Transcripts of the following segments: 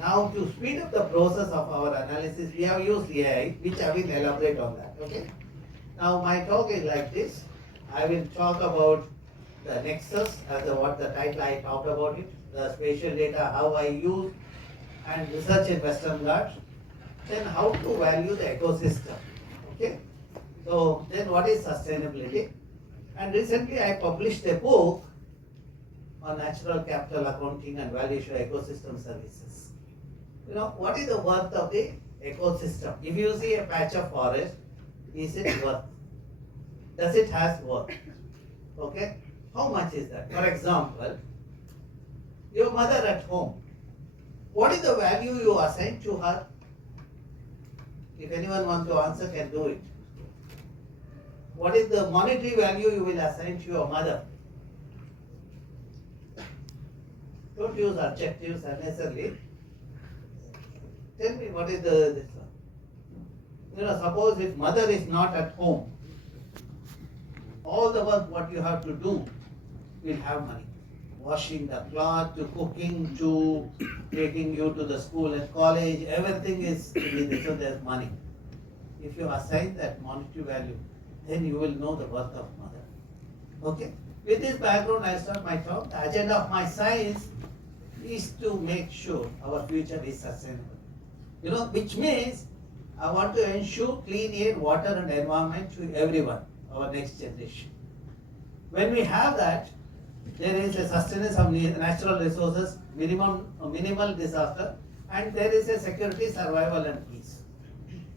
Now to speed up the process of our analysis, we have used AI, which I will elaborate on that. Okay. Now my talk is like this. I will talk about the nexus as what the title I talked about it, the spatial data, how I use and research in Western Ghats, then how to value the ecosystem. Okay. So then what is sustainability? And recently I published a book on natural capital accounting and valuation of ecosystem services. You know, what is the worth of the ecosystem? If you see a patch of forest, is it worth? Does it has worth? Okay? How much is that? For example, your mother at home, what is the value you assign to her? If anyone wants to answer, can do it. What is the monetary value you will assign to your mother? Don't use adjectives unnecessarily. Tell me what is this one. You know, suppose if mother is not at home, all the work what you have to do will have money. Washing the cloth, to cooking, to taking you to the school and college, everything is to be there, so there's money. If you assign that monetary value, then you will know the worth of mother. Okay? With this background, I start my talk. The agenda of my science is to make sure our future is sustainable. You know, which means I want to ensure clean air, water and environment to everyone, our next generation. When we have that, there is a sustenance of natural resources, minimal disaster, and there is a security, survival and peace.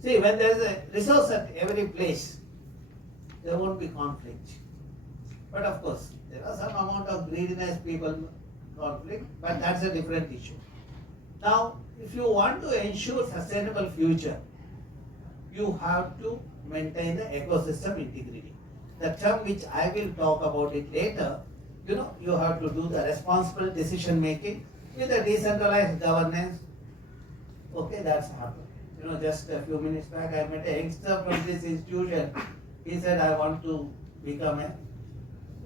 See, when there is a resource at every place, there won't be conflict. But of course, there are some amount of greediness, people conflict, but that's a different issue. Now, if you want to ensure sustainable future, you have to maintain the ecosystem integrity. The term which I will talk about it later, you know, you have to do the responsible decision making with a decentralized governance. Okay, that's happened. You know, just a few minutes back, I met a youngster from this institution. He said, I want to become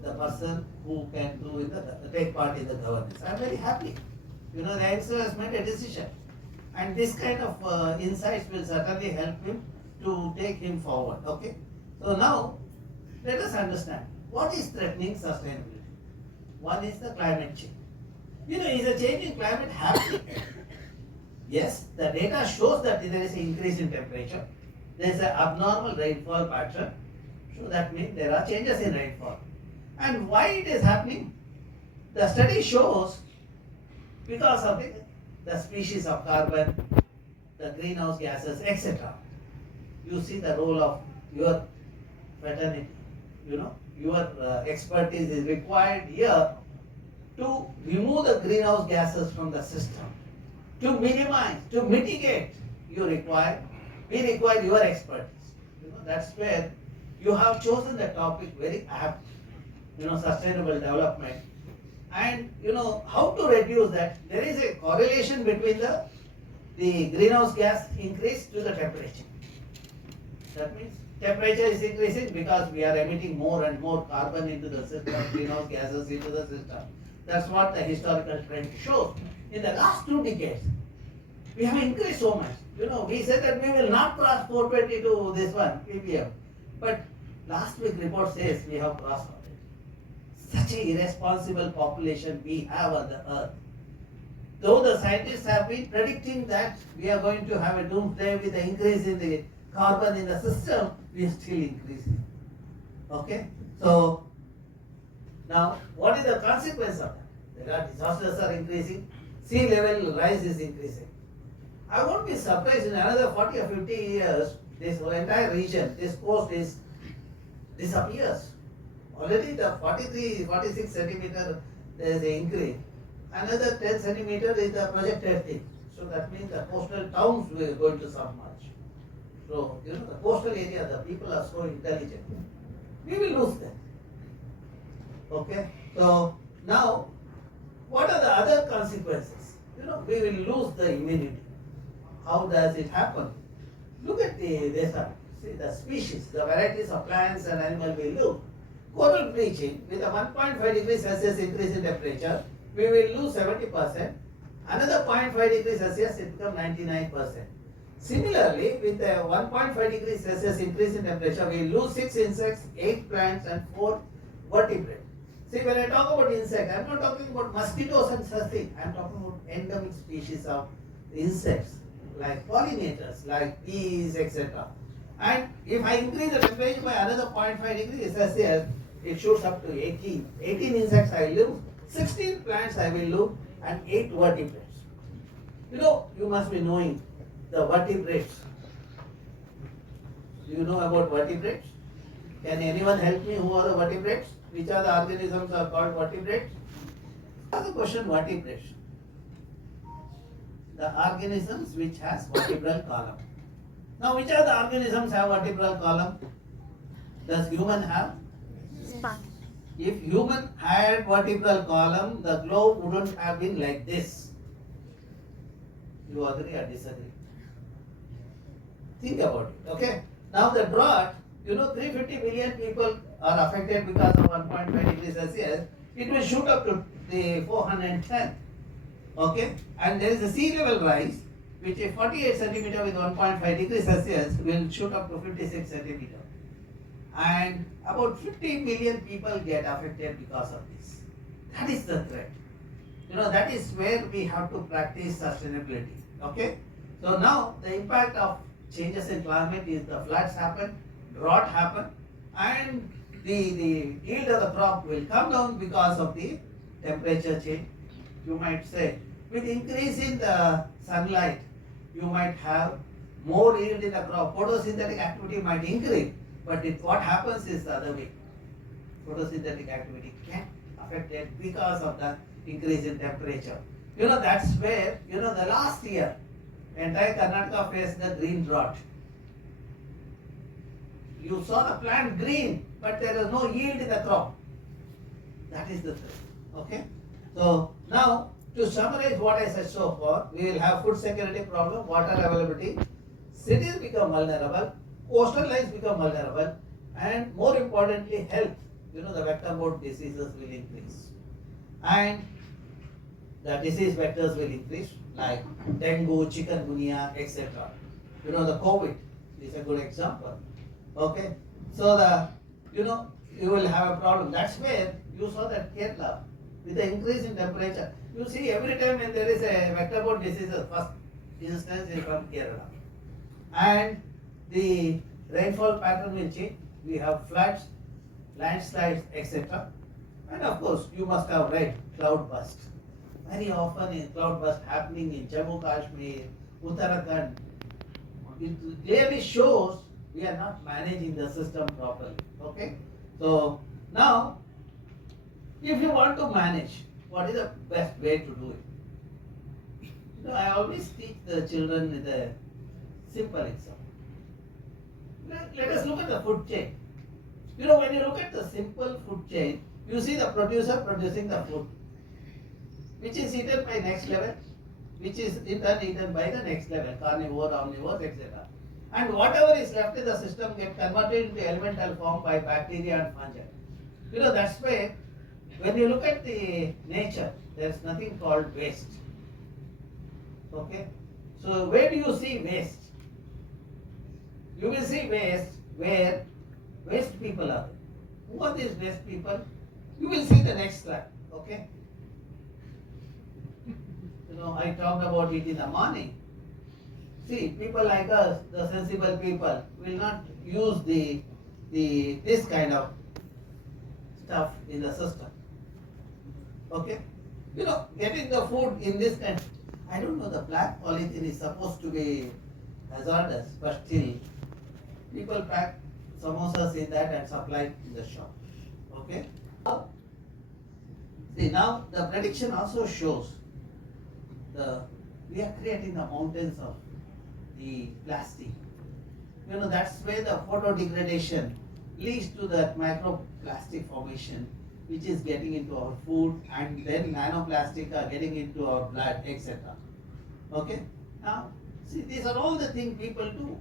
the person who can take part in the governance. I'm very happy. You know, the youngster has made a decision. And this kind of insights will certainly help him to take him forward. Okay? So now, let us understand what is threatening sustainability. One is the climate change. You know, is a change in climate happening? Yes, the data shows that there is an increase in temperature. There is an abnormal rainfall pattern. So that means there are changes in rainfall. And why it is happening? The study shows because of the species of carbon, the greenhouse gases, etc. You see the role of your fraternity. You know, your expertise is required here to remove the greenhouse gases from the system. To minimize, to mitigate, we require your expertise. You know, that's where you have chosen the topic very apt. You know, sustainable development. And you know, how to reduce that? There is a correlation between the greenhouse gas increase to the temperature. That means temperature is increasing because we are emitting more and more carbon into the system, greenhouse gases into the system. That's what the historical trend shows. In the last 2 decades, we have increased so much. You know, we said that we will not cross 420 to this one, ppm. But last week report says we have crossed it. Such an irresponsible population we have on the earth. Though the scientists have been predicting that we are going to have a doomsday with the increase in the carbon in the system, we are still increasing. Okay? So, now what is the consequence of that? There are disasters are increasing, sea level rise is increasing. I won't be surprised in another 40 or 50 years, this entire region, this coast disappears. Already the 43, 46 centimeter there is an increase. Another 10 centimeter is the projected thing. So that means the coastal towns will going to submerge. So, you know, the coastal area, the people are so intelligent. We will lose them. Okay? So, now, what are the other consequences? You know, we will lose the immunity. How does it happen? Look at the species, the varieties of plants and animals we look. Coral bleaching with a 1.5 degrees Celsius increase in temperature, we will lose 70%. Another 0.5 degrees Celsius, it becomes 99%. Similarly, with a 1.5 degrees Celsius increase in temperature, we lose 6 insects, 8 plants, and 4 vertebrates. See, when I talk about insect, I am not talking about mosquitoes and such things. I am talking about endemic species of insects, like pollinators, like bees, etc. And if I increase the temperature by another 0.5 degrees Celsius, it shoots up to 18. 18 insects I lose, 16 plants I will lose, and 8 vertebrates. You must be knowing the vertebrates. Do you know about vertebrates? Can anyone help me? Who are the vertebrates? Which are the organisms are called vertebrates? Ask the question vertebrates. The organisms which has vertebral column. Now, which are the organisms have vertebral column? Does human have? Spine. If human had vertebral column, the globe wouldn't have been like this. You agree or disagree? Think about it, okay? Now the drought, 350 million people are affected because of 1.5 degrees Celsius. It will shoot up to the 410, okay? And there is a sea level rise, which is 48 centimeter with 1.5 degrees Celsius will shoot up to 56 centimeter. And about 50 million people get affected because of this. That is the threat. That is where we have to practice sustainability, okay? So now the impact of changes in climate is the floods happen, drought happen, and the yield of the crop will come down because of the temperature change. You might say, with increase in the sunlight, you might have more yield in the crop. Photosynthetic activity might increase, but what happens is the other way. Photosynthetic activity can affect it because of the increase in temperature. That's where, the last year, entire Karnataka faced the green drought. You saw the plant green, but there is no yield in the crop. That is the thing. Okay? So now, to summarize what I said so far, we will have food security problem, water availability, cities become vulnerable, coastal lines become vulnerable, and more importantly, health. The vector-borne diseases will increase. And the disease vectors will increase, like dengue, chikungunya, etc. The COVID is a good example. Okay, so you will have a problem. That's where you saw that Kerala, with the increase in temperature, you see every time when there is a vector-borne disease, first instance is from Kerala. And the rainfall pattern will change. We have floods, landslides, etc. And of course, you must have read cloud burst. Very often in cloud burst happening in Jammu Kashmir, Uttarakhand. It clearly shows we are not managing the system properly. Okay? So now, if you want to manage, what is the best way to do it? I always teach the children with a simple example. Let us look at the food chain. When you look at the simple food chain, you see the producer producing the food, which is eaten by next level, which is in turn eaten by the next level, carnivore, omnivore, etc. And whatever is left in the system gets converted into elemental form by bacteria and fungi. That's why when you look at the nature, there is nothing called waste. Okay? So where do you see waste? You will see waste where waste people are. Who are these waste people? You will see the next slide. Okay? I talked about it in the morning. See, people like us, the sensible people, will not use this kind of stuff in the system. Okay? Getting the food in this kind, I don't know, the black polythene is supposed to be hazardous, but still, people pack samosas in that and supply it in the shop. Okay? See, now the prediction also shows we are creating the mountains of the plastic. That's where the photo degradation leads to that microplastic formation, which is getting into our food, and then nanoplastic are getting into our blood, etc. Okay? Now, see, these are all the things people do.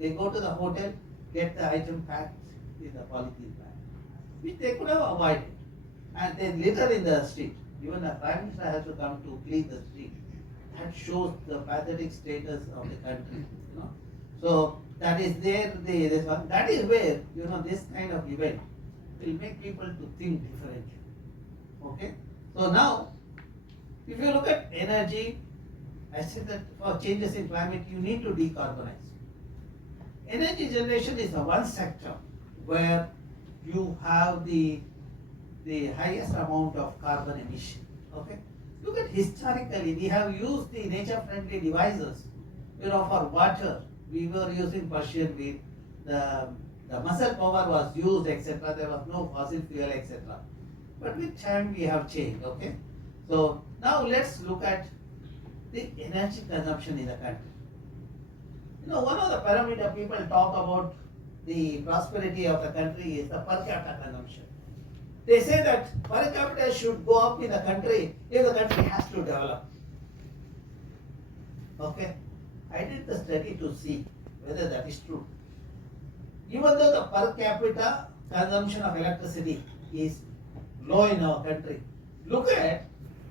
They go to the hotel, get the item packed in the polythene bag, which they could have avoided, and they litter in the street. Even the Prime Minister has to come to clean the street. That shows the pathetic status of the country, you know. So that is there, this one. That is where, you know, this kind of event will make people to think differently. Okay? So now, if you look at energy, I said that for changes in climate, you need to decarbonize. Energy generation is the one sector where you have the highest amount of carbon emission. Okay? Look at historically, we have used the nature-friendly devices. You know, for water, we were using Persian wheel. The muscle power was used, etc. There was no fossil fuel, etc. But with time, we have changed. Okay? So now let's look at the energy consumption in the country. You know, one of the parameters people talk about the prosperity of the country is the per capita consumption. They say that per capita should go up in the country if the country has to develop. Okay? I did the study to see whether that is true. Even though the per capita consumption of electricity is low in our country, look at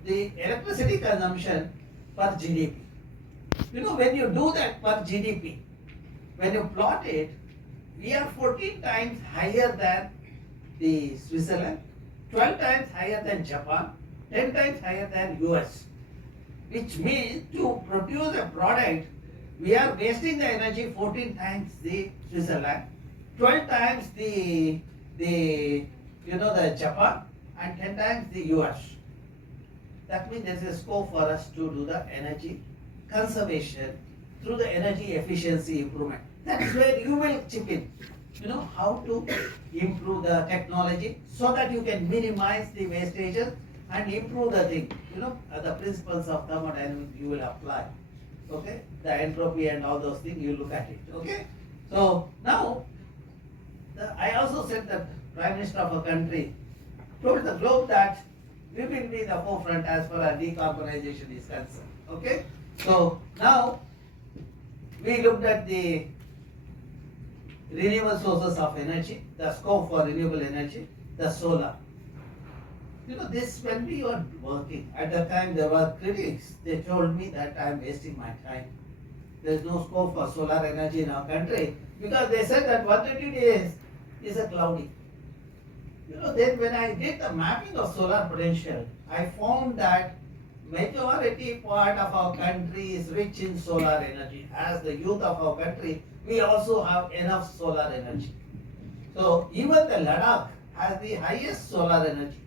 the electricity consumption per GDP. You know, when you do that per GDP, when you plot it, we are 14 times higher than the Switzerland, 12 times higher than Japan, 10 times higher than US. Which means to produce a product, we are wasting the energy 14 times the Switzerland, 12 times the Japan, and 10 times the US. That means there is a scope for us to do the energy conservation through the energy efficiency improvement. That's where you will chip in. You know, how to improve the technology so that you can minimize the wastages and improve the thing. You know, the principles of thermodynamics you will apply. Okay? The entropy and all those things, you look at it. Okay? So now, I also said that Prime Minister of a country told the globe that we will be in the forefront as far as decarbonization is concerned. Okay? So now, we looked at the renewable sources of energy, the scope for renewable energy, the solar. You know, this when we were working, at the time there were critics, they told me that I am wasting my time. There is no scope for solar energy in our country because they said that 120 days is a cloudy. You know, then when I did the mapping of solar potential, I found that majority part of our country is rich in solar energy. As the youth of our country, we also have enough solar energy. So even the Ladakh has the highest solar energy.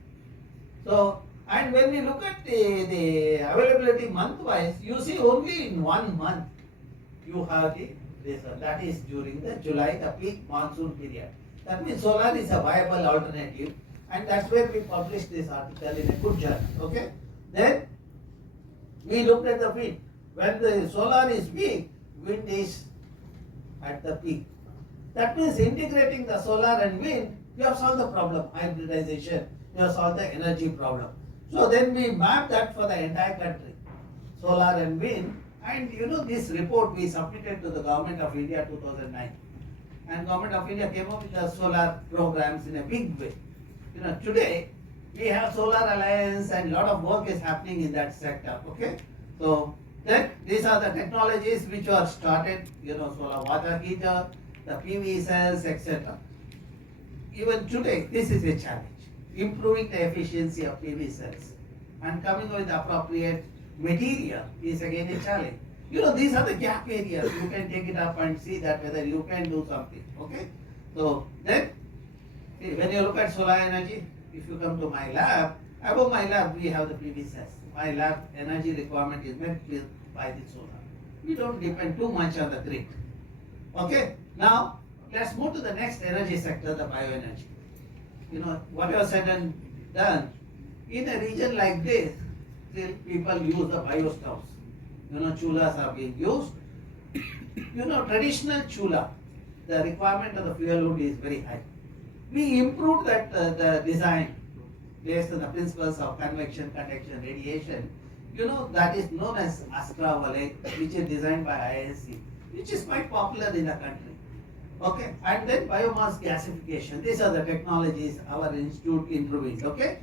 So, and when we look at the availability month-wise, you see only in 1 month you have this one. That is during the July, the peak monsoon period. That means solar is a viable alternative, and that's where we published this article in a good journal. Okay? Then we looked at the wind. When the solar is weak, wind is at the peak. That means integrating the solar and wind, you have solved the problem, hybridization, you have solved the energy problem. So then we mapped that for the entire country, solar and wind, and you know this report we submitted to the Government of India 2009. And Government of India came up with the solar programs in a big way. You know, today we have Solar Alliance and a lot of work is happening in that sector. Okay, so then these are the technologies which were started. You know, solar water heater, the PV cells, etc. Even today, this is a challenge. Improving the efficiency of PV cells and coming up with appropriate material is again a challenge. You know, these are the gap areas. You can take it up and see that whether you can do something. Okay, so then when you look at solar energy, if you come to my lab, above my lab we have the PV cells. My lab energy requirement is met by the solar. We don't depend too much on the grid. Okay, now let's move to the next energy sector, the bioenergy. You know, whatever said and done, in a region like this, still people use the biostoves. You know, chulas are being used. You know, traditional chula, the requirement of the fuel wood is very high. We improved that the design based on the principles of convection, conduction, radiation. You know, that is known as Astra Valley, which is designed by IISC, which is quite popular in the country. Okay, and then biomass gasification. These are the technologies our institute improving. Okay,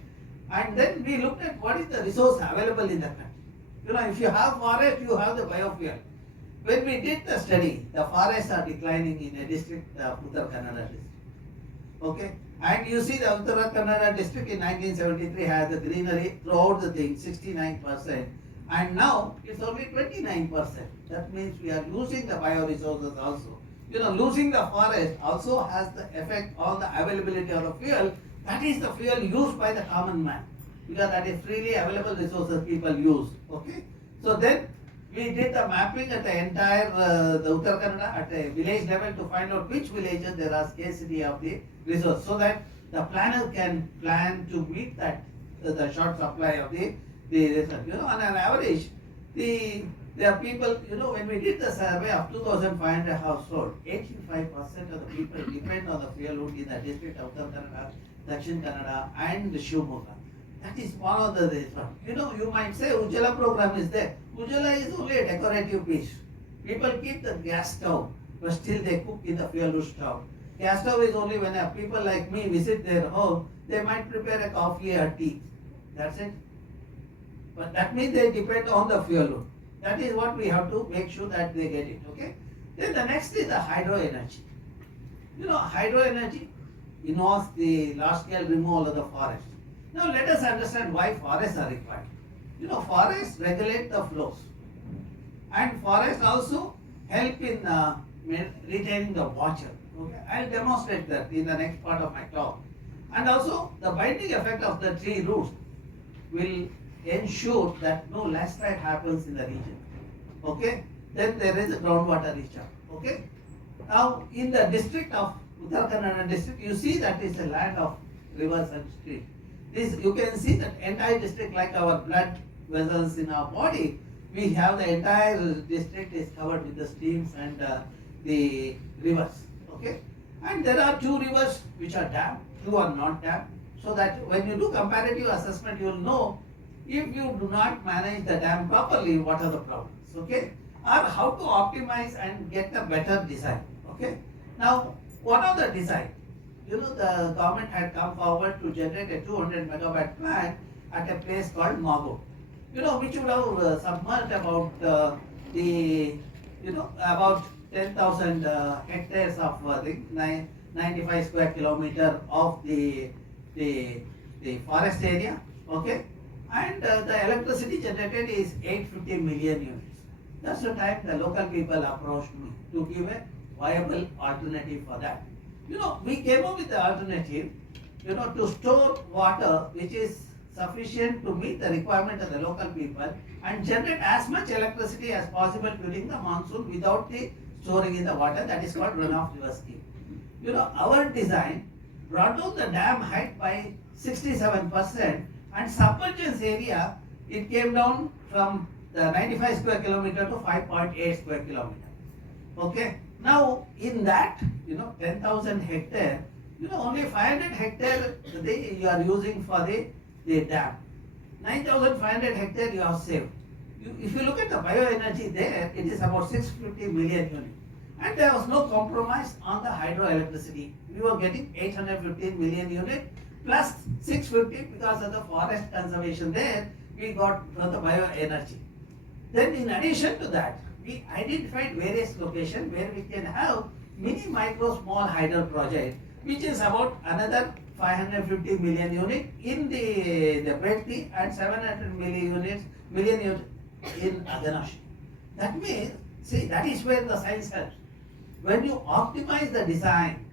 And then we looked at what is the resource available in the country. If you have forest, you have the biofuel. When we did the study, the forests are declining in a district, Uttar Kannada district. Okay, and you see the Uttar Kannada district in 1973 has the greenery throughout the thing, 69%, and now it's only 29%. That means we are losing the bioresources also. Losing the forest also has the effect on the availability of the fuel. That is the fuel used by the common man, because that is freely available resources people use. Okay, so then we did the mapping at the entire the Uttar Kannada at a village level to find out which villages there are scarcity of the resource, so that the planner can plan to meet that the short supply of the resource. On an average, the people, when we did the survey of 2,500 households, 85% of the people depend on the fuel wood in the district of Uttar Kannada, Dakshin Kannada, and Shivamogga. That is one of the reasons. You might say Ujjwala program is there. Ujjwala is only a decorative piece. People keep the gas stove, but still they cook in the fuel wood stove. Gas stove is only when people like me visit their home, they might prepare a coffee or tea. That's it. But that means they depend on the fuel wood. That is what we have to make sure that they get it. Okay. Then the next is the hydro energy. Hydro energy involves the large scale removal of the forest. Now let us understand why forests are required. Forests regulate the flows, and forests also help in retaining the water. Okay, I'll demonstrate that in the next part of my talk. And also the binding effect of the tree roots will ensure that no landslide happens in the region. Okay, then there is a groundwater recharge. Okay, now in the district of Uttar Kannada district, you see that is a land of rivers and streams. This you can see that entire district, like our blood vessels in our body, we have the entire district is covered with the streams and the rivers. Okay, and there are 2 rivers which are dammed, 2 are not dammed. So that when you do comparative assessment, you will know if you do not manage the dam properly, what are the problems. Okay, or how to optimize and get a better design. Okay, now one of the design. The government had come forward to generate a 200 megawatt plant at a place called Mago, which would have submerged about about 10,000 hectares of 95 square kilometer of the forest area. Okay, and the electricity generated is 850 million units. That's the time the local people approached me to give a viable alternative for that. We came up with the alternative, to store water which is sufficient to meet the requirement of the local people and generate as much electricity as possible during the monsoon without the storing in the water. That is called runoff river scheme. Our design brought down the dam height by 67%, and submergence area, it came down from the 95 square kilometer to 5.8 square kilometer. Okay. Now, in that, 10,000 hectare, only 500 hectare you are using for the dam. 9,500 hectare you have saved. If you look at the bioenergy there, it is about 650 million units. And there was no compromise on the hydroelectricity. We were getting 815 million units plus 650 because of the forest conservation there, we got from the bioenergy. Then in addition to that, we identified various locations where we can have mini, micro, small hydro project, which is about another 550 million units in the Betli and 700 million units in Aganashi. That means, see, that is where the science helps. When you optimize the design,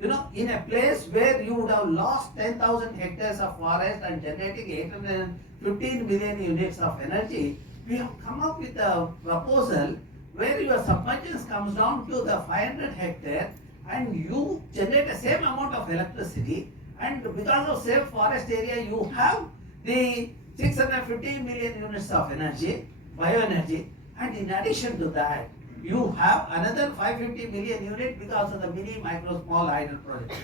in a place where you would have lost 10,000 hectares of forest and generating 815 million units of energy, we have come up with a proposal where your submergence comes down to the 500 hectare and you generate the same amount of electricity, and because of same forest area you have the 650 million units of energy, bioenergy, and in addition to that you have another 550 million units because of the mini, micro, small hydro project.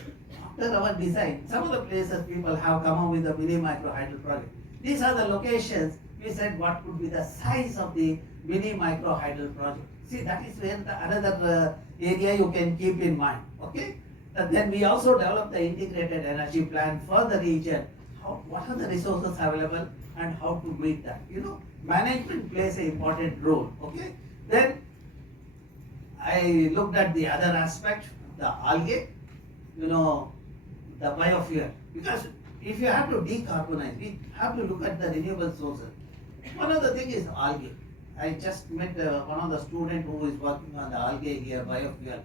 After our design, some of the places people have come up with the mini, micro hydro project. These are the locations. We said what could be the size of the mini, micro hydro project. See, that is where another area you can keep in mind. Okay. Then we also developed the integrated energy plan for the region. what are the resources available and how to meet that. Management plays an important role. Okay. Then I looked at the other aspect, the algae, the biofuel. Because if you have to decarbonize, we have to look at the renewable sources. One of the things is algae. I just met one of the students who is working on the algae here, biofuel.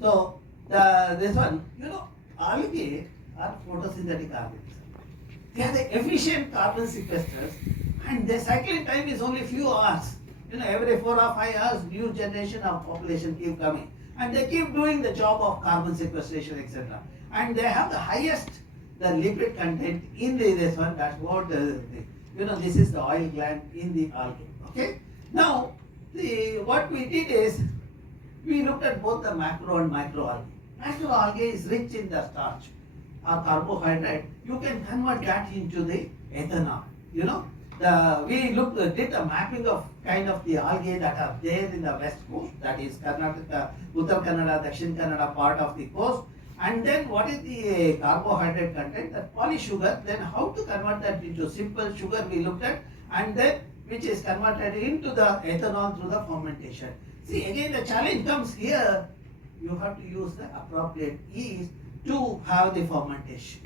So this one, algae are photosynthetic organisms. They are the efficient carbon sequesters, and their cycling time is only few hours. Every 4 or 5 hours, new generation of population keep coming, and they keep doing the job of carbon sequestration, etc. And they have the highest the lipid content in this one. That's what this is the oil gland in the algae. Okay. Now, what we did is we looked at both the macro and micro algae. Macro algae is rich in the starch or carbohydrate. You can convert that into the ethanol. We did the mapping of kind of the algae that are there in the west coast, that is Karnataka, Uttar Kannada, Dakshin Kannada part of the coast. And then what is the carbohydrate content, that polysugar, then how to convert that into simple sugar we looked at, and then which is converted into the ethanol through the fermentation. See, again the challenge comes here, you have to use the appropriate yeast to have the fermentation.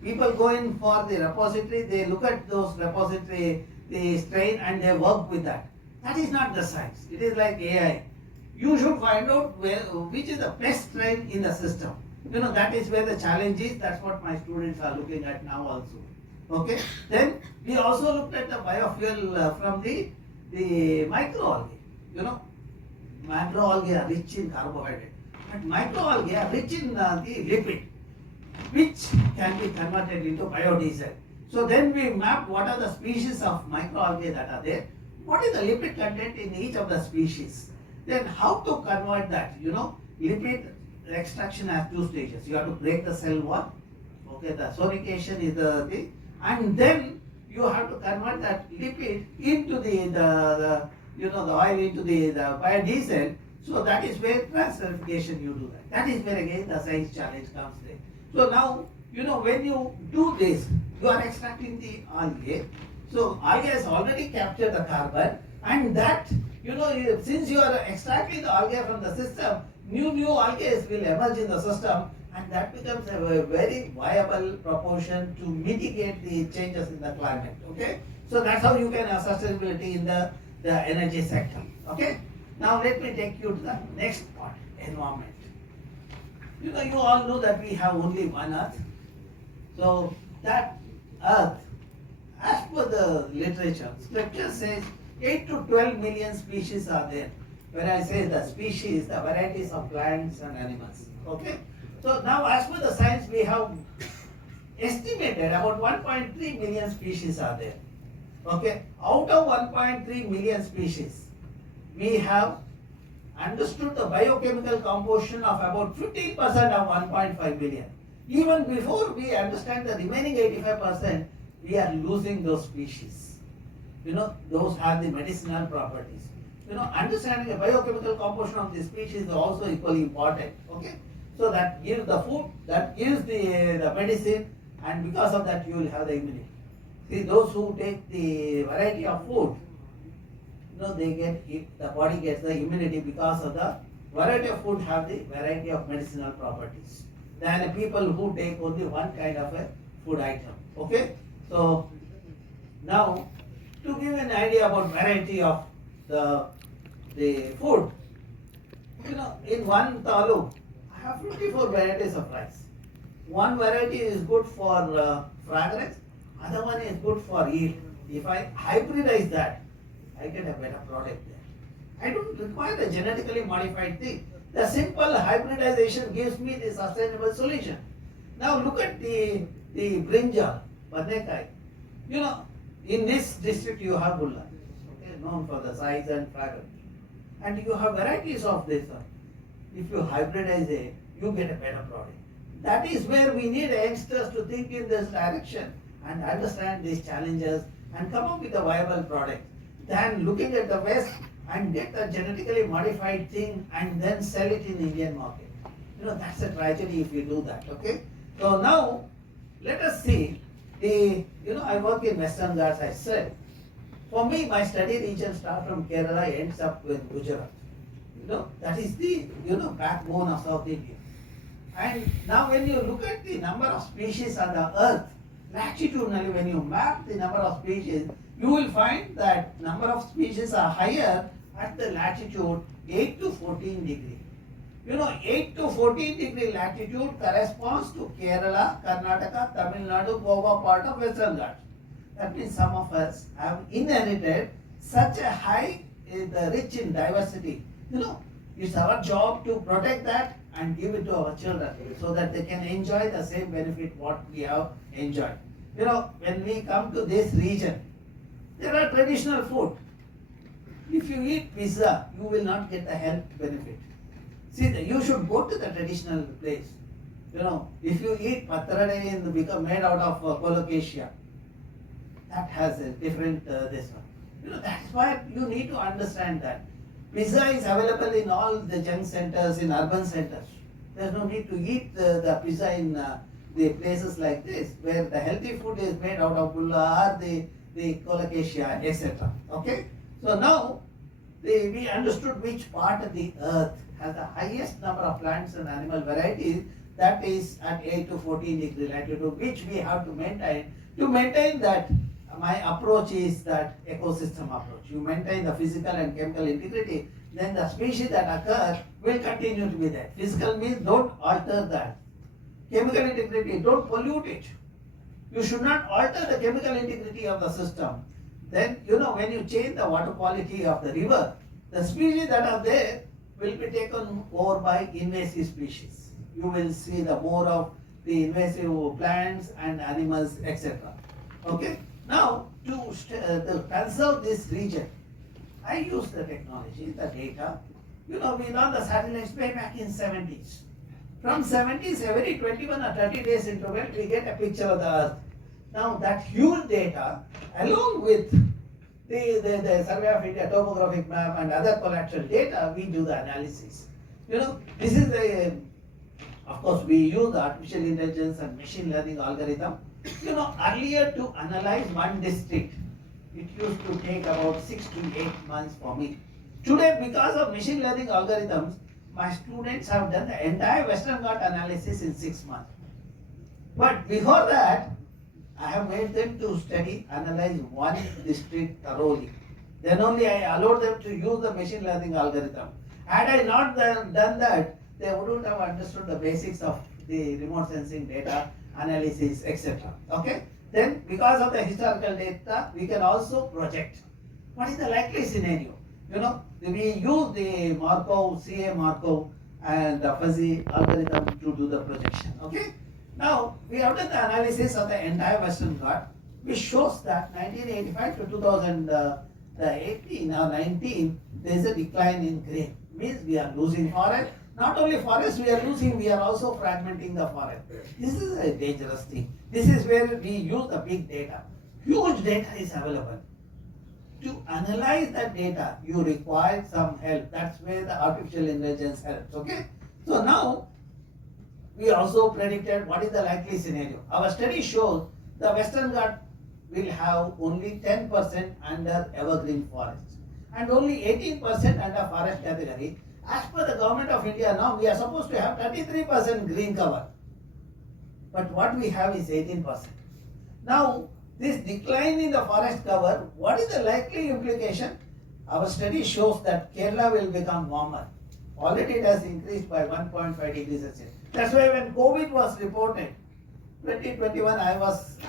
People go in for the repository, they look at those repository, the strain, and they work with that. That is not the science. It is like AI. You should find out which is the best strain in the system. That is where the challenge is. That's what my students are looking at now also. Okay. Then we also looked at the biofuel from the microalgae. Macroalgae are rich in carbohydrate, but microalgae are rich in the lipid, which can be converted into biodiesel. So then we mapped what are the species of microalgae that are there, what is the lipid content in each of the species, then how to convert that. Lipid extraction has 2 stages. You have to break the cell wall. Okay, the sonication is the thing, and then you have to convert that lipid into the oil into the biodiesel. So that is where transesterification you do that. That is where again the science challenge comes there. So now, when you do this, you are extracting the algae. So algae has already captured the carbon, and that, since you are extracting the algae from the system, new algae will emerge in the system, and that becomes a very viable proportion to mitigate the changes in the climate. Okay. So that's how you can have sustainability in the energy sector. Okay. Now let me take you to the next part, environment. You all know that we have only one earth. So that earth, as per the literature, scripture says 8 to 12 million species are there. When I say the species, the varieties of plants and animals. Okay. So now as per the science, we have estimated about 1.3 million species are there. Okay. Out of 1.3 million species, we have understood the biochemical composition of about 15% of 1.5 million. Even before we understand the remaining 85%, we are losing those species. Those have the medicinal properties. Understanding the biochemical composition of the species is also equally important. Okay. So that gives the food, that gives the medicine, and because of that you will have the immunity. See, those who take the variety of food, the body gets the immunity because of the variety of food have the variety of medicinal properties than the people who take only one kind of a food item. Okay. So now, to give an idea about variety of the food, in one taluk, I have 54 varieties of rice. One variety is good for fragrance, other one is good for yield. If I hybridize that, I get a better product there. I don't require a genetically modified thing. The simple hybridization gives me the sustainable solution. Now look at the brinjal, badnekai. In this district you have bulla, okay, known for the size and fragrance. And you have varieties of this. If you hybridize it, you get a better product. That is where we need youngsters to think in this direction and understand these challenges and come up with a viable product, than looking at the West and get a genetically modified thing and then sell it in Indian market. That's a tragedy if you do that. Okay. So now let us see I work in Western Ghats, I said. For me, my study region starts from Kerala, ends up with Gujarat. That is the, backbone of South India. And now when you look at the number of species on the earth, latitudinally, when you map the number of species, you will find that number of species are higher at the latitude 8 to 14 degree. 8 to 14 degree latitude corresponds to Kerala, Karnataka, Tamil Nadu, Goa part of Western Ghats. That means some of us have inherited such a high, rich in diversity. It's our job to protect that and give it to our children so that they can enjoy the same benefit what we have enjoyed. When we come to this region, there are traditional food. If you eat pizza, you will not get the health benefit. See, you should go to the traditional place. If you eat patarade become made out of colocasia, that has a different this one. That's why you need to understand that. Pizza is available in all the junk centers, in urban centers. There's no need to eat the pizza in the places like this, where the healthy food is made out of bulla or the colocasia, etc. Okay? So now, we understood which part of the earth has the highest number of plants and animal varieties, that is at 8 to 14 degree latitude, which we have to maintain. To maintain that, my approach is that ecosystem approach. You maintain the physical and chemical integrity, then the species that occur will continue to be there. Physical means don't alter that. Chemical integrity, don't pollute it. You should not alter the chemical integrity of the system. Then, when you change the water quality of the river, the species that are there will be taken over by invasive species. You will see the more of the invasive plants and animals, etc. Okay? Now, to conserve this region, I use the technology, the data. We learned the satellites way back in 70s. From 70s, every 21 or 30 days interval, we get a picture of the Earth. Now, that huge data, along with the Survey of India topographic map and other collateral data, we do the analysis. This is of course, we use the artificial intelligence and machine learning algorithm. Earlier to analyze one district, it used to take about 6 to 8 months for me. Today, because of machine learning algorithms, my students have done the entire Western Ghats analysis in 6 months. But before that, I have made them to analyze one district thoroughly. Then only I allowed them to use the machine learning algorithm. Had I not done that, they wouldn't have understood the basics of the remote sensing data analysis, etc. Okay? Then, because of the historical data, we can also project. What is the likely scenario? We use the Markov, CA Markov, and the fuzzy algorithm to do the projection. Okay? Now, we have done the analysis of the entire Western Ghats, which shows that 1985 to 2018 or 19, there is a decline in grain. Means we are losing forest. Not only forest we are losing, we are also fragmenting the forest. This is a dangerous thing. This is where we use the big data. Huge data is available. To analyze that data, you require some help. That's where the artificial intelligence helps. Okay? So now, we also predicted what is the likely scenario. Our study shows the Western Ghats will have only 10% under evergreen forests and only 18% under forest category. As per the government of India now, we are supposed to have 33% green cover. But what we have is 18%. Now, this decline in the forest cover, what is the likely implication? Our study shows that Kerala will become warmer. Already it has increased by 1.5 degrees Celsius. That's why when COVID was reported, 2021, I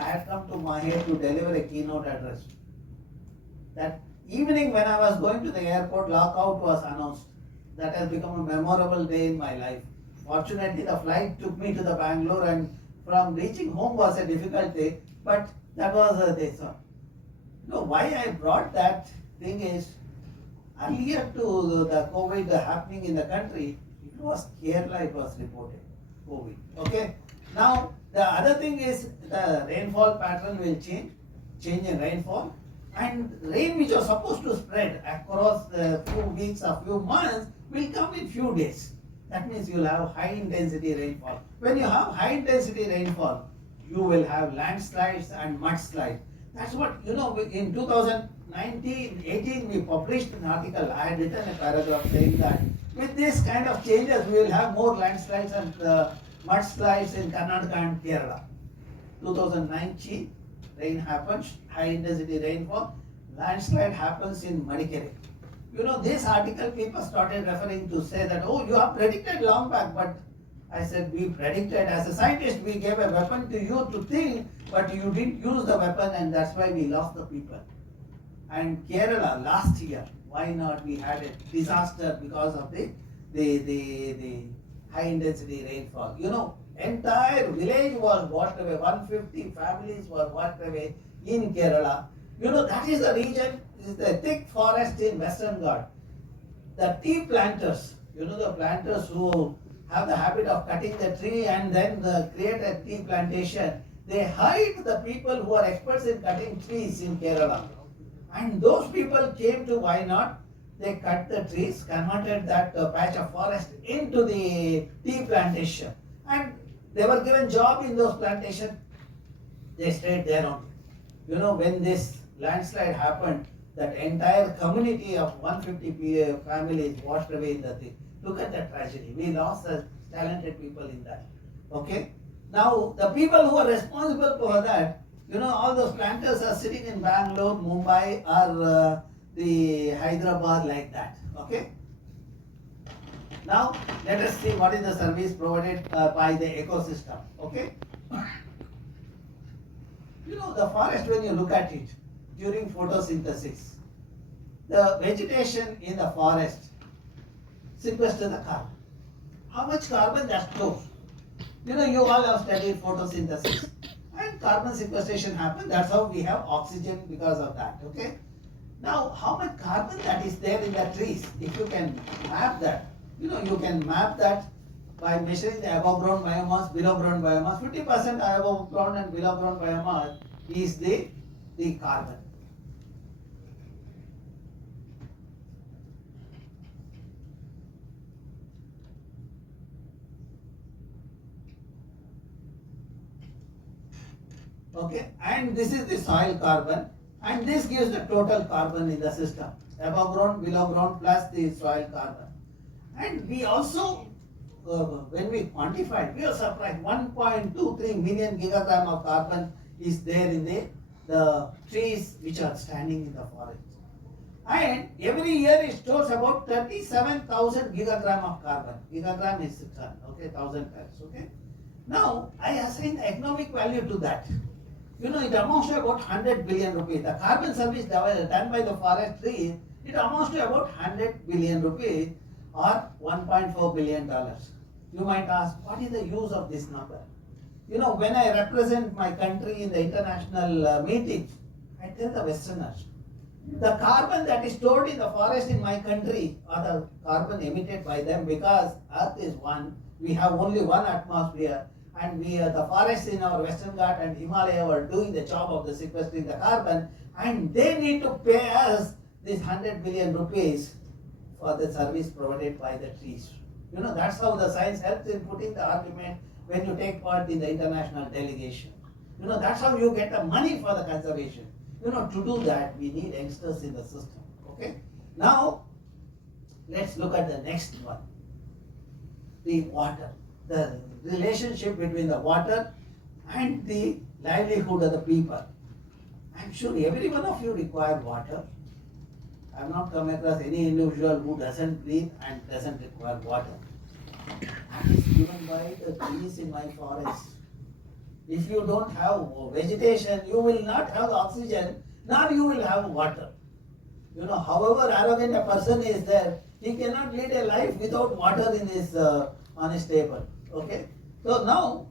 had come to Mahe to deliver a keynote address. That evening when I was going to the airport, lockout was announced. That has become a memorable day in my life. Fortunately, the flight took me to the Bangalore, and from reaching home was a difficult day, but that was a day. So, why I brought that thing is, earlier to the COVID happening in the country, it was Kerala, it was reported, COVID. Okay? Now, the other thing is the rainfall pattern will change in rainfall, and rain which was supposed to spread across a few weeks or few months will come in few days. That means you will have high intensity rainfall. When you have high intensity rainfall, you will have landslides and mudslides. That's what, in 2019, 18, we published an article. I had written a paragraph saying that with this kind of changes, we will have more landslides and mudslides in Karnataka and Kerala. 2019, rain happens, high intensity rainfall, landslide happens in Madikeri. This article people started referring to say that, oh, you have predicted long back, but I said, we predicted, as a scientist, we gave a weapon to you to think, but you didn't use the weapon, and that's why we lost the people. And Kerala last year, why not, we had a disaster because of the high intensity rainfall. Entire village was washed away, 150 families were washed away in Kerala. That is the region, is the thick forest in Western Ghats. The tea planters, the planters who have the habit of cutting the tree and then create a tea plantation, they hide the people who are experts in cutting trees in Kerala. And those people came to Wayanad, they cut the trees, converted that patch of forest into the tea plantation. And they were given job in those plantations, they stayed there only. When this landslide happened, that entire community of 150 families washed away in the thing. Look at that tragedy. We lost talented people in that. Okay? Now, the people who are responsible for that, all those planters are sitting in Bangalore, Mumbai, or the Hyderabad like that. Okay? Now, let us see what is the service provided by the ecosystem. Okay? The forest, when you look at it, during photosynthesis, the vegetation in the forest sequesters the carbon. How much carbon that stores? You all have studied photosynthesis. And carbon sequestration happens. That's how we have oxygen because of that. Okay? Now, how much carbon that is there in the trees? If you can map that, you can map that by measuring the above ground biomass, below ground biomass. 50% above ground and below ground biomass is the carbon. Okay, and this is the soil carbon, and this gives the total carbon in the system, above ground, below ground, plus the soil carbon. And we also, when we quantified, we are surprised, 1.23 million gigagram of carbon is there in the trees which are standing in the forest. And every year it stores about 37,000 gigagram of carbon. Gigagram is a ton, okay, 1,000 tons, okay. Now, I assign the economic value to that. It amounts to about 100 billion rupees. The carbon service done by the forest trees, it amounts to about 100 billion rupees or $1.4 billion. You might ask, what is the use of this number? When I represent my country in the international meetings, I tell the Westerners, the carbon that is stored in the forest in my country or the carbon emitted by them, because Earth is one, we have only one atmosphere, and the forests in our Western Ghats and Himalaya were doing the job of the sequestering the carbon, and they need to pay us this 100 billion rupees for the service provided by the trees. That's how the science helps in putting the argument when you take part in the international delegation. That's how you get the money for the conservation. To do that, we need youngsters in the system. Okay? Now, let's look at the next one. The water. The relationship between the water and the livelihood of the people. I'm sure every one of you require water. I have not come across any individual who doesn't breathe and doesn't require water. That is given by the trees in my forest. If you don't have vegetation, you will not have oxygen, nor you will have water. However arrogant a person is there, he cannot lead a life without water in his on his table. Okay? So now,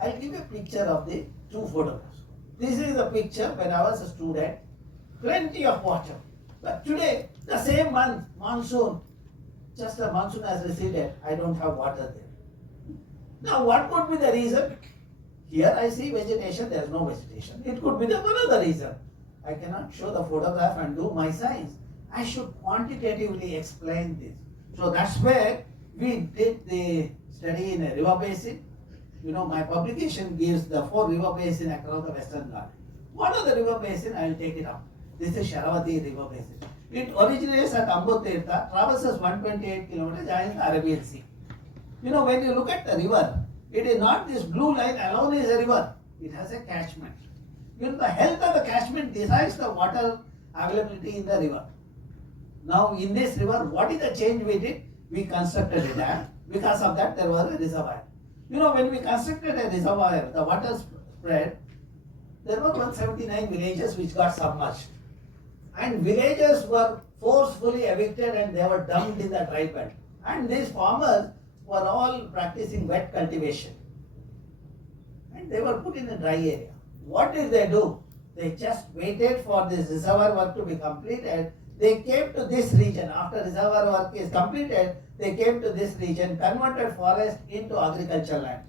I'll give a picture of the two photographs. This is a picture when I was a student, plenty of water. But today, the same month, monsoon, just the monsoon has receded, I don't have water there. Now, what could be the reason? Here I see vegetation, there is no vegetation. It could be the another reason. I cannot show the photograph and do my science. I should quantitatively explain this. So that's where we did the study in a river basin. my publication gives the 4 river basin across the Western Ghat. What are the river basin? I will take it up. This is Sharavati river basin. It originates at Ambutirtha, traverses 128 kilometers, joins the Arabian Sea. When you look at the river, it is not this blue line alone is a river. It has a catchment. The health of the catchment decides the water availability in the river. Now, in this river, what is the change we did? We constructed a dam. Because of that, there was a reservoir. When we constructed a reservoir, the water spread, there were 179 villages which got submerged. And villages were forcefully evicted and they were dumped in the dry belt. And these farmers were all practicing wet cultivation. And they were put in a dry area. What did they do? They just waited for this reservoir work to be completed. They came to this region. After reservoir work is completed, they came to this region, converted forest into agricultural land.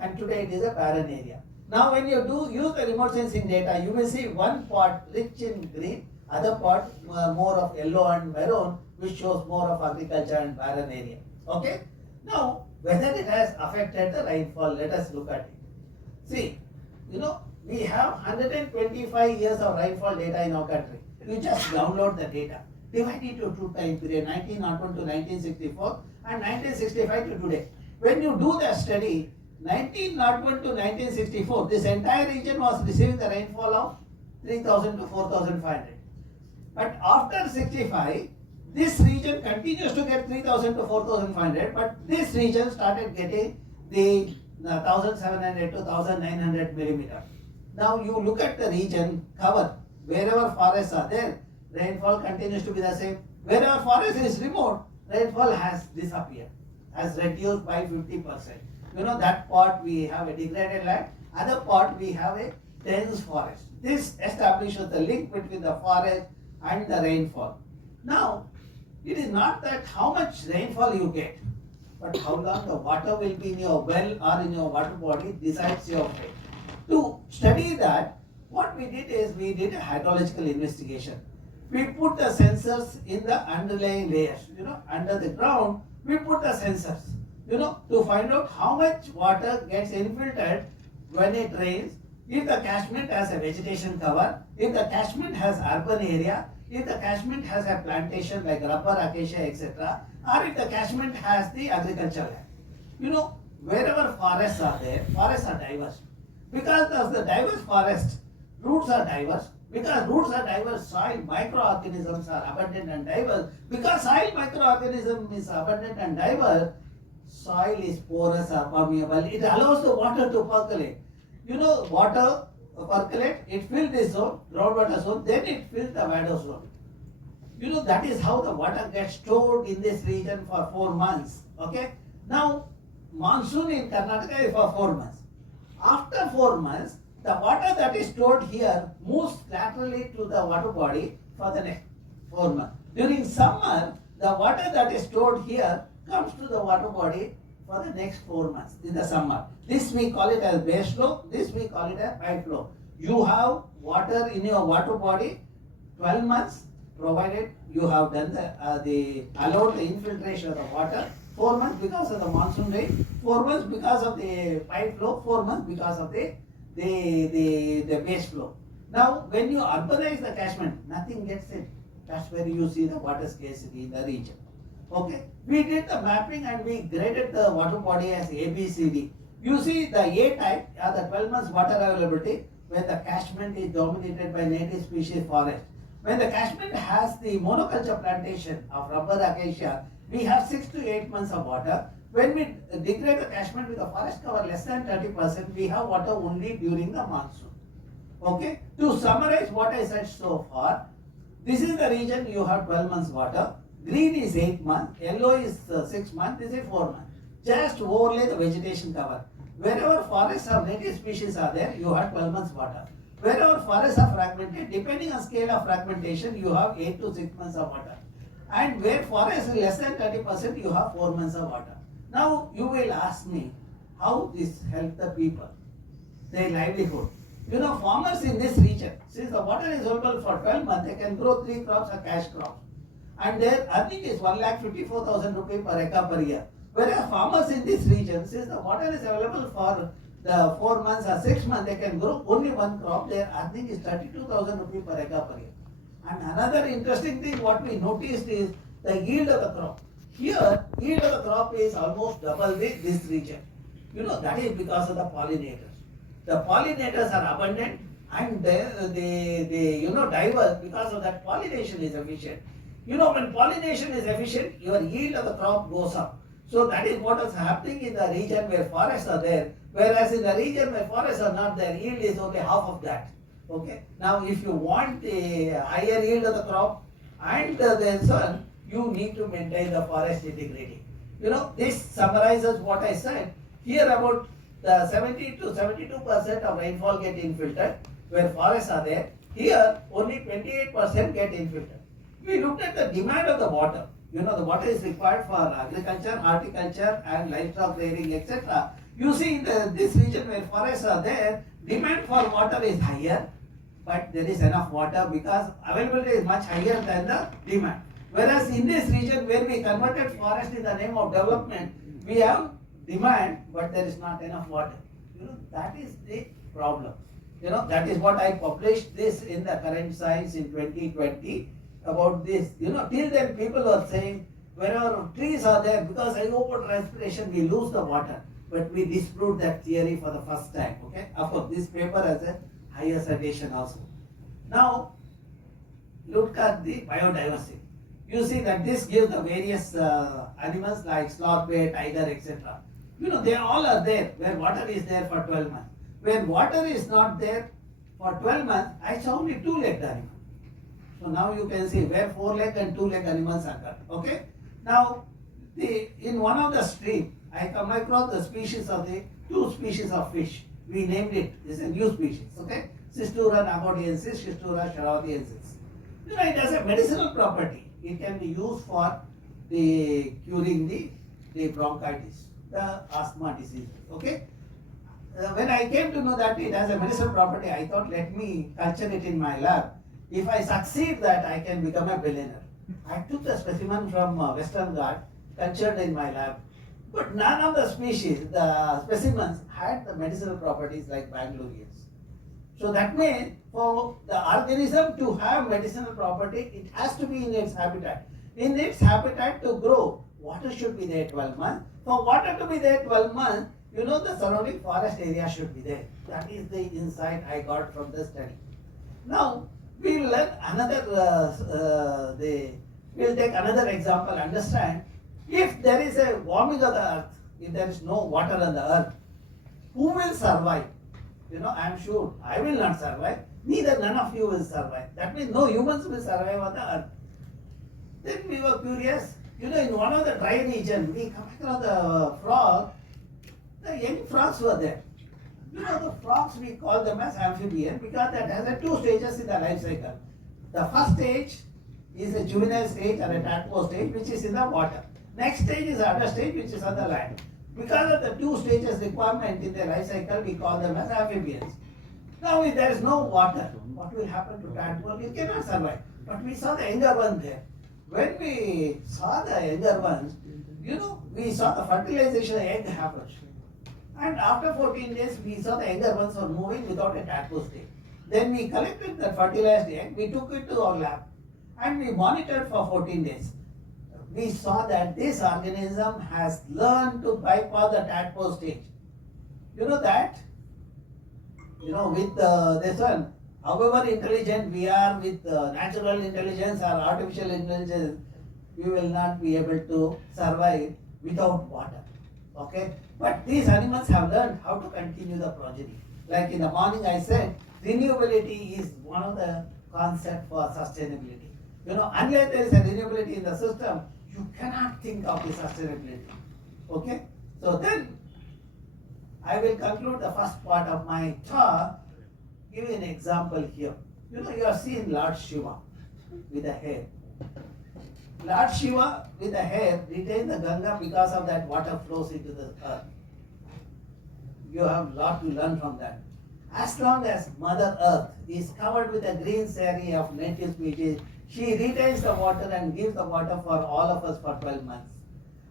And today it is a barren area. Now when you do use the remote sensing data, you will see one part rich in green, other part more of yellow and maroon, which shows more of agriculture and barren area. Okay? Now, whether it has affected the rainfall, let us look at it. See, we have 125 years of rainfall data in our country. You just download the data. Divide it to 2 time period, 1901 to 1964 and 1965 to today. When you do the study, 1901 to 1964, this entire region was receiving the rainfall of 3,000 to 4,500. But after 65, this region continues to get 3,000 to 4,500, but this region started getting the 1,700 to 1,900 millimeter. Now you look at the region cover, wherever forests are there, rainfall continues to be the same. Wherever forest is remote, rainfall has disappeared, has reduced by 50%. That part we have a degraded land, other part we have a dense forest. This establishes the link between the forest and the rainfall. Now, it is not that how much rainfall you get, but how long the water will be in your well or in your water body decides your fate. To study that, what we did is we did a hydrological investigation. We put the sensors in the underlying layers, under the ground, we put the sensors, to find out how much water gets infiltrated when it rains, if the catchment has a vegetation cover, if the catchment has urban area, if the catchment has a plantation like rubber, acacia, etc., or if the catchment has the agricultural land. Wherever forests are there, forests are diverse. Because of the diverse forest, roots are diverse. Because roots are diverse, soil microorganisms are abundant and diverse. Because soil microorganism is abundant and diverse, soil is porous or permeable. It allows the water to percolate. Water percolate, it fills this zone, groundwater zone, then it fills the Vado zone. That is how the water gets stored in this region for 4 months. Okay? Now, monsoon in Karnataka is for 4 months. After 4 months, the water that is stored here moves laterally to the water body for the next 4 months. During summer, the water that is stored here comes to the water body for the next 4 months in the summer. This we call it as base flow, this we call it as pipe flow. You have water in your water body 12 months, provided you have done allowed the infiltration of the water. 4 months because of the monsoon rain, 4 months because of the pipe flow, 4 months because of the base flow. Now, when you urbanize the catchment, nothing gets in. That's where you see the water scarcity in the region. Okay, we did the mapping and we graded the water body as A, B, C, D. You see the A type are the 12 months water availability when the catchment is dominated by native species forest. When the catchment has the monoculture plantation of rubber, acacia, we have 6 to 8 months of water. When we degrade the catchment with a forest cover less than 30%, we have water only during the monsoon. Okay, to summarize what I said so far, this is the region you have 12 months water. Green is 8 months, yellow is 6 months, this is 4 months. Just overlay the vegetation cover. Wherever forests of native species are there, you have 12 months water. Wherever forests are fragmented, depending on scale of fragmentation, you have 8 to 6 months of water. And where forest is less than 30%, you have 4 months of water. Now you will ask me, how this help the people, their livelihood. Farmers in this region, since the water is available for 12 months, they can grow 3 crops or cash crops. And their earning is 1,54,000 rupees per acre per year. Whereas farmers in this region, since the water is available for the 4 months or 6 months, they can grow only one crop. Their earning is 32,000 rupees per acre per year. And another interesting thing what we noticed is the yield of the crop. Here, yield of the crop is almost double this region. That is because of the pollinators. The pollinators are abundant and they diverse because of that pollination is efficient. When pollination is efficient, your yield of the crop goes up. So that is what is happening in the region where forests are there. Whereas in the region where forests are not there, yield is only half of that. Okay. Now, if you want the higher yield of the crop and the sun, you need to maintain the forest integrity. This summarizes what I said. Here about the 70 to 72% of rainfall get infiltrated where forests are there. Here only 28% get infiltrated. We looked at the demand of the water. The water is required for agriculture, horticulture and livestock rearing, etc. You see in this region where forests are there, demand for water is higher, but there is enough water because availability is much higher than the demand. Whereas in this region where we converted forest in the name of development, we have demand, but there is not enough water. That is the problem. That is what I published this in the Current Science in 2020 about this. Till then people are saying wherever trees are there, because evapotranspiration we lose the water. But we disproved that theory for the first time. Okay, of course this paper has a higher citation also. Now look at the biodiversity. You see that this gives the various animals like sloth bear, tiger, etc. They all are there where water is there for 12 months. Where water is not there for 12 months, I saw only 2-legged animals. So now you can see where 4-legged and 2-legged animals occur. Okay. Now in one of the stream, I come across the species of the 2 species of fish. We named it. This is a new species. Okay. Cistura nagodiensis, Cistura sharadiensis. It has a medicinal property. It can be used for curing the bronchitis, the asthma disease. Okay. When I came to know that it has a medicinal property, I thought let me culture it in my lab. If I succeed that, I can become a billionaire. I took the specimen from Western Ghats, cultured in my lab. But none of the species, the specimens had the medicinal properties like Bangaloreans. So that means for the organism to have medicinal property, it has to be in its habitat. In its habitat to grow, water should be there 12 months. For water to be there 12 months, the surrounding forest area should be there. That is the insight I got from the study. Now, we will learn another, we'll take another example, understand. If there is a warming of the earth, if there is no water on the earth, who will survive? I am sure I will not survive, neither none of you will survive. That means no humans will survive on the earth. Then we were curious, in one of the dry region, we come across the frog, the young frogs were there. The frogs we call them as amphibian because that has a 2 stages in the life cycle. The first stage is a juvenile stage or a tadpole stage which is in the water. Next stage is other stage which is on the land. Because of the 2 stages requirement in the life cycle, we call them as amphibians. Now if there is no water, what will happen to tadpole? It cannot survive. But we saw the younger one there. When we saw the younger ones, we saw the fertilization egg happen. And after 14 days, we saw the younger ones were moving without a tadpole stage. Then we collected the fertilized egg, we took it to our lab and we monitored for 14 days. We saw that this organism has learned to bypass the tadpole stage. That? With this one, however intelligent we are with natural intelligence or artificial intelligence, we will not be able to survive without water. Okay? But these animals have learned how to continue the progeny. Like in the morning I said, renewability is one of the concepts for sustainability. Unless there is a renewability in the system, you cannot think of the sustainability. Okay? So then, I will conclude the first part of my talk, give you an example here. You have seen Lord Shiva with the hair. Lord Shiva with the hair retains the Ganga because of that water flows into the earth. You have a lot to learn from that. As long as Mother Earth is covered with a green saree of native species, she retains the water and gives the water for all of us for 12 months.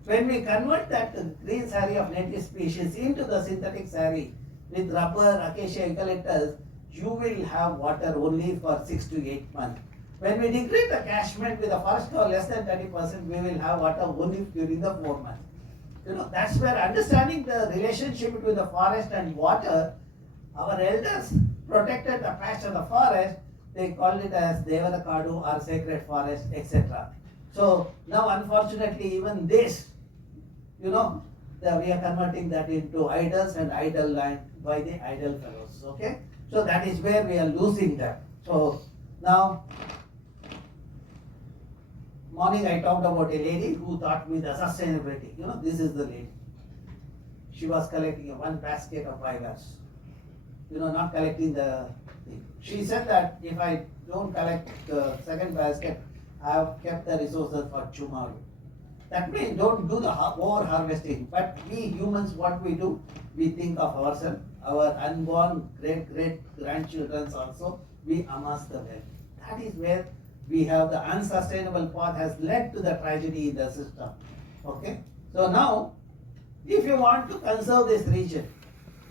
When we convert that green saree of native species into the synthetic saree with rubber, acacia, eucalyptus, you will have water only for 6 to 8 months. When we degrade the catchment with a forest cover less than 30%, we will have water only during the 4 months. That's where understanding the relationship between the forest and water, our elders protected the patch of the forest, they called it as Devara Kadu or sacred forest, etc. So now unfortunately even this, we are converting that into idols and idle land by the idle fellows, okay? So that is where we are losing them. So now, morning I talked about a lady who taught me the sustainability. This is the lady. She was collecting one basket of bivalves. Not collecting the thing. She said that if I don't collect the second basket, I have kept the resources for tomorrow. That means don't do the over harvesting. But we humans, what we do, we think of ourselves, our unborn great grandchildren also, we amass the wealth. That is where we have the unsustainable path has led to the tragedy in the system. Okay? So now, if you want to conserve this region,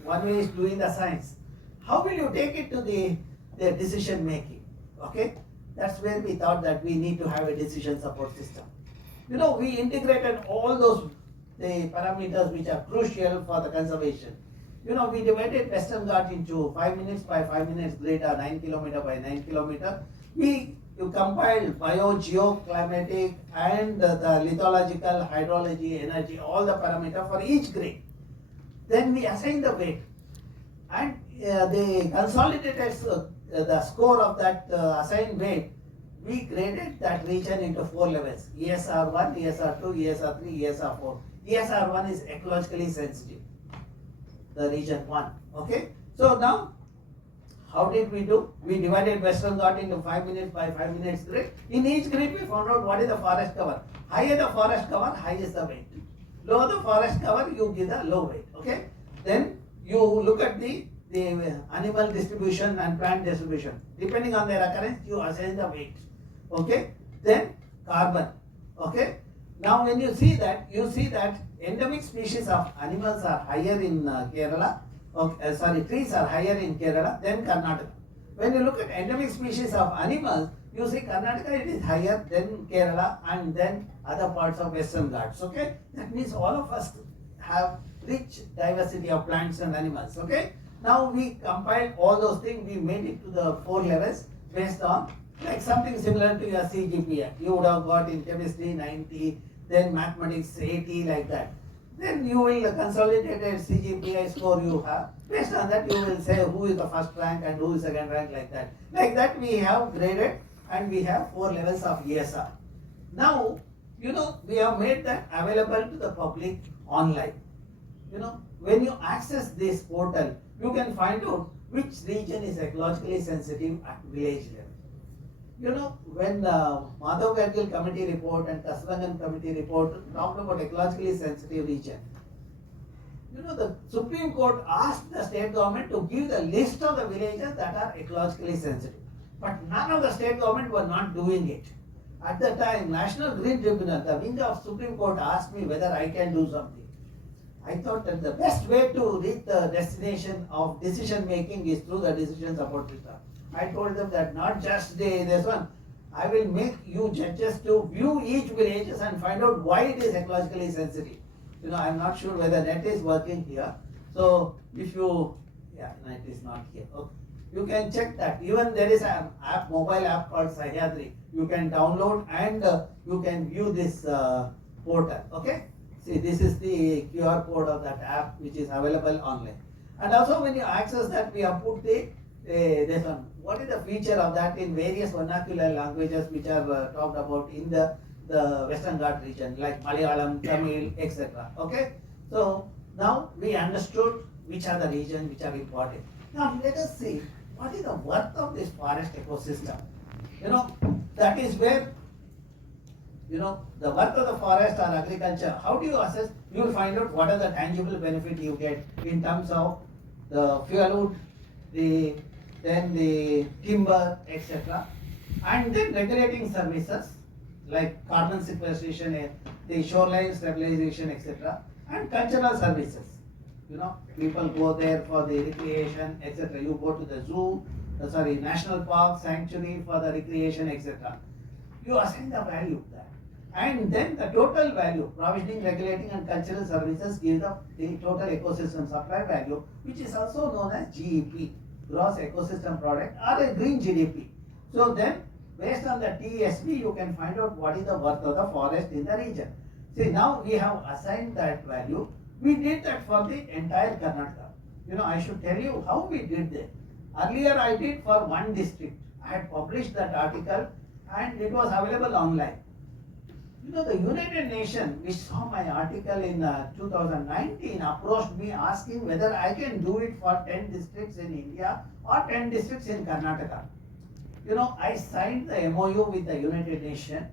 one way is doing the science. How will you take it to the decision making? Okay? That's where we thought that we need to have a decision support system. We integrated all those the parameters which are crucial for the conservation. We divided Western Ghats into 5 minutes by 5 minutes grid or 9 kilometer by 9 kilometer. You compiled bio, geoclimatic and the lithological, hydrology, energy, all the parameters for each grade. Then we assign the weight and the consolidated the score of that assigned weight. We graded that region into 4 levels: ESR 1, ESR 2, ESR 3, ESR 4. ESR 1 is ecologically sensitive, the region 1. Okay. So now, how did we do? We divided Western Ghat into 5 minutes by 5 minutes grid. In each grid, we found out what is the forest cover. Higher the forest cover, high is the weight. Lower the forest cover, you give the low weight. Okay. Then you look at the animal distribution and plant distribution. Depending on their occurrence, you assign the weight. Okay. Then carbon. Okay. Now when you see that endemic species of animals are higher in Kerala. Trees are higher in Kerala than Karnataka. When you look at endemic species of animals, you see Karnataka it is higher than Kerala and then other parts of Western Ghats. Okay. That means all of us have rich diversity of plants and animals. Okay. Now we compiled all those things, we made it to the 4 levels based on like something similar to your CGPA. You would have got in chemistry 90, then mathematics 80, like that. Then you will consolidated CGPA score you have. Based on that, you will say who is the first rank and who is second rank, like that. Like that we have graded and we have 4 levels of ESR. Now, we have made that available to the public online. When you access this portal, you can find out which region is ecologically sensitive at village level. When Madhav Gadgil committee report and Kasrangan committee report talked about ecologically sensitive region, the Supreme Court asked the state government to give the list of the villages that are ecologically sensitive. But none of the state government were not doing it. At the time, National Green Tribunal, the wing of Supreme Court, asked me whether I can do something. I thought that the best way to reach the destination of decision making is through the decision support system. I told them that not just this one, I will make you judges to view each village and find out why it is ecologically sensitive. I am not sure whether net is working here. So if you, net is not here. Okay. You can check that. Even there is an app, mobile app called Sahyadri. You can download and you can view this portal. Okay. See, this is the QR code of that app which is available online. And also when you access that, we have put this one. What is the feature of that in various vernacular languages which are talked about in the Western Ghat region, like Malayalam, Tamil, etc. Okay. So now we understood which are the regions which are important. Now let us see what is the worth of this forest ecosystem. That is where the worth of the forest or agriculture. How do you assess? You will find out what are the tangible benefit you get in terms of the fuel wood, then the timber, etc. And then regulating services like carbon sequestration, the shoreline stabilization, etc. And cultural services. People go there for the recreation, etc. You go to the zoo, national park, sanctuary for the recreation, etc. You assign the value there. And then the total value, provisioning, regulating and cultural services give the total ecosystem supply value, which is also known as GEP, gross ecosystem product, or a green GDP. So then, based on the TSV, you can find out what is the worth of the forest in the region. See, now we have assigned that value. We did that for the entire Karnataka. I should tell you how we did that. Earlier I did for one district. I had published that article and it was available online. The United Nations, which saw my article in 2019, approached me asking whether I can do it for 10 districts in India or 10 districts in Karnataka. I signed the MOU with the United Nations,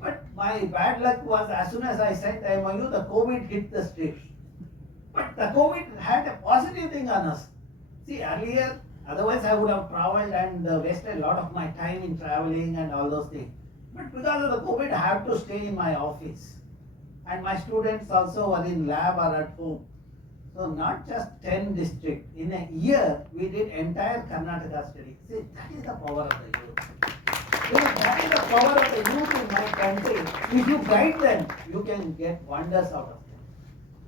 but my bad luck was as soon as I signed the MOU, the COVID hit the streets. But the COVID had a positive thing on us. See, earlier, otherwise I would have traveled and wasted a lot of my time in traveling and all those things. But because of the COVID, I have to stay in my office. And my students also were in lab or at home. So not just 10 districts. In a year, we did entire Karnataka study. See, that is the power of the youth. That is the power of the youth in my country. If you guide them, you can get wonders out of them.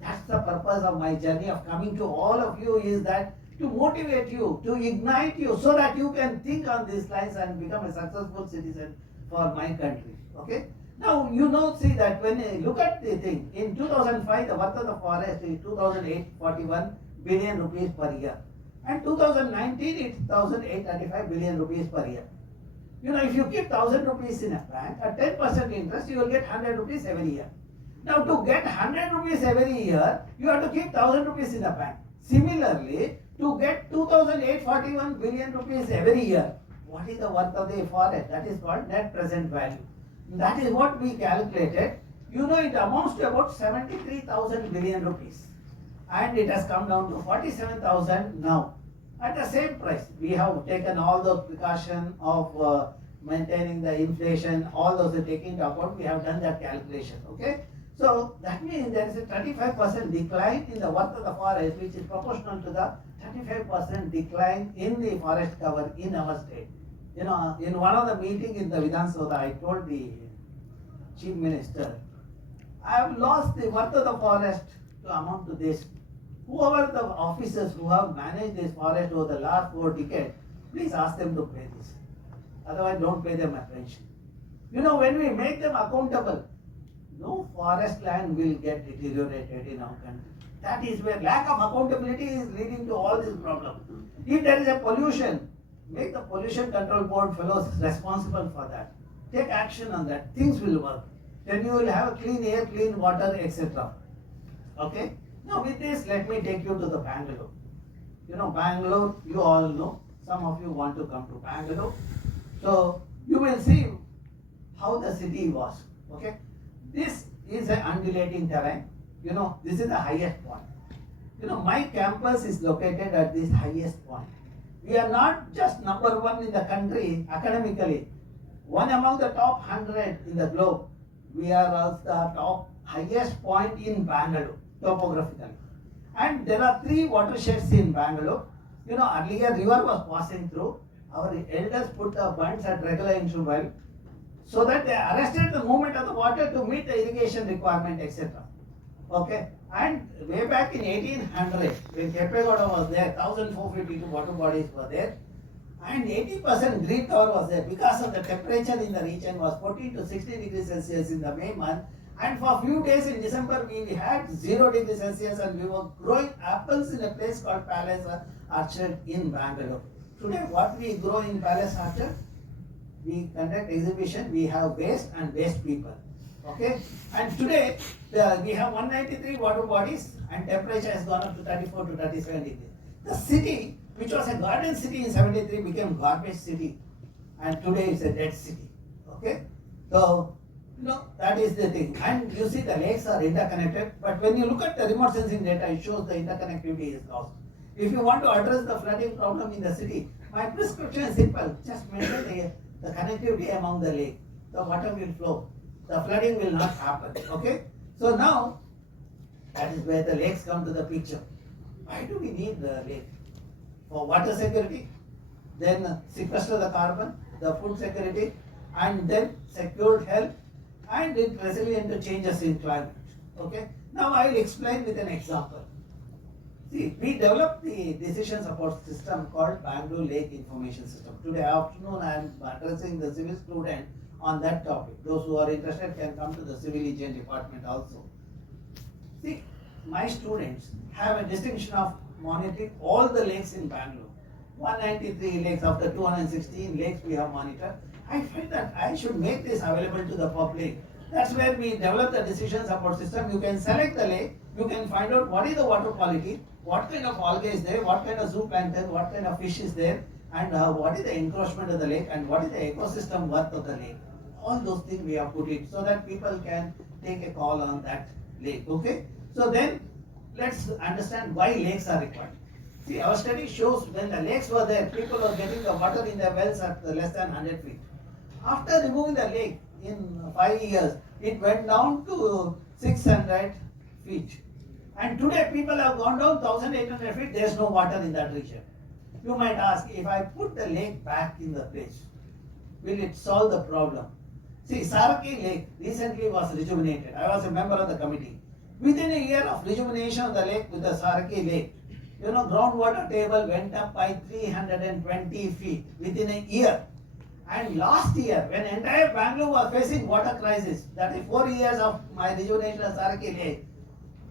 That's the purpose of my journey of coming to all of you, is that to motivate you, to ignite you, so that you can think on these lines and become a successful citizen for my country. Okay? Now, see that when you look at the thing, in 2005, the worth of the forest is 2,841 billion rupees per year. And 2019, it's 1,835 billion rupees per year. If you keep 1,000 rupees in a bank, at 10% interest, you will get 100 rupees every year. Now, to get 100 rupees every year, you have to keep 1,000 rupees in a bank. Similarly, to get 2,841 billion rupees every year, what is the worth of the forest? That is called net present value. That is what we calculated. It amounts to about 73,000 billion rupees. And it has come down to 47,000 now. At the same price, we have taken all those precautions of maintaining the inflation, all those are taken into account. We have done that calculation. Okay? So that means there is a 35% decline in the worth of the forest, which is proportional to the 35% decline in the forest cover in our state. In one of the meetings in the Vidhan Sabha, I told the Chief Minister, I have lost the worth of the forest to amount to this. Whoever the officers who have managed this forest over the last 4 decades, please ask them to pay this. Otherwise, don't pay them attention. When we make them accountable, no forest land will get deteriorated in our country. That is where lack of accountability is leading to all these problems. If there is a pollution, make the pollution control board fellows responsible for that. Take action on that. Things will work. Then you will have clean air, clean water, etc. Okay? Now with this, let me take you to the Bangalore. Bangalore, you all know. Some of you want to come to Bangalore. So you will see how the city was. Okay? This is an undulating terrain. This is the highest point. My campus is located at this highest point. We are not just number 1 in the country academically, one among the top 100 in the globe. We are also the top highest point in Bangalore, topographically. And there are 3 watersheds in Bangalore. Earlier river was passing through. Our elders put the bunds at regular interval so that they arrested the movement of the water to meet the irrigation requirement, etc. Okay? And way back in 1800, when Kepegowda was there, 1452 water bodies were there, and 80% green cover was there because of the temperature in the region was 14 to 16 degrees Celsius in the May month, and for a few days in December we had 0 degrees Celsius and we were growing apples in a place called Palace Orchard in Bangalore. Today what we grow in Palace Orchard? We conduct exhibition, we have waste and waste people. Okay? And today we have 193 water bodies and temperature has gone up to 34 to 37 degrees. The city, which was a garden city in 73, became garbage city, and today it's a dead city. Okay? So, that is the thing. And you see the lakes are interconnected, but when you look at the remote sensing data, it shows the interconnectivity is lost. If you want to address the flooding problem in the city, my prescription is simple. Just maintain the connectivity among the lake. The water will flow. the flooding will not happen. Okay? So now, that is where the lakes come to the picture. Why do we need the lake? For water security, then sequester the carbon, the food security, and then secured health, and it resilient to changes in climate. Okay? Now I will explain with an example. See, we developed the decision support system called Bangalore Lake Information System. Today afternoon I am addressing the civil student on that topic. Those who are interested can come to the civil engineering department also. See, my students have a distinction of monitoring all the lakes in Bangalore. 193 lakes of the 216 lakes we have monitored. I felt that I should make this available to the public. That's where we developed the decision support system. You can select the lake, you can find out what is the water quality, what kind of algae is there, what kind of zooplankton, what kind of fish is there, and what is the encroachment of the lake, and what is the ecosystem worth of the lake. All those things we have put it so that people can take a call on that lake. Okay? So then let's understand why lakes are required. See, our study shows when the lakes were there, people were getting the water in their wells at less than 100 feet. After removing the lake in 5 years, it went down to 600 feet. And today people have gone down 1800 feet, there is no water in that region. You might ask, if I put the lake back in the place, will it solve the problem? See, Saraki Lake recently was rejuvenated. I was a member of the committee. Within a year of rejuvenation of the lake with the Saraki Lake, groundwater table went up by 320 feet within a year. And last year, when entire Bangalore was facing water crisis, that is 4 years of my rejuvenation of Saraki Lake,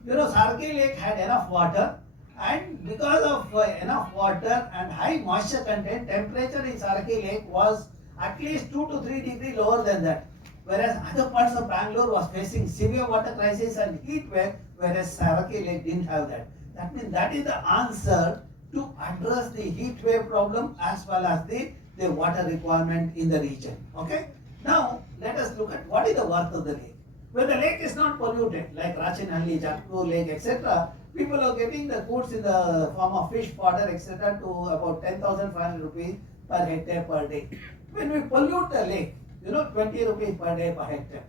Saraki Lake had enough water, and because of enough water and high moisture content, temperature in Saraki Lake was at least 2 to 3 degrees lower than that. Whereas other parts of Bangalore was facing severe water crisis and heat wave, whereas Saraki Lake didn't have that. That means that is the answer to address the heat wave problem as well as the water requirement in the region. Okay? Now, let us look at what is the worth of the lake. When the lake is not polluted, like Rachinhalli, Jakpur Lake, etc., people are getting the goods in the form of fish, fodder, etc., to about 10,500 rupees per hectare per day. When we pollute the lake, 20 rupees per day per hectare.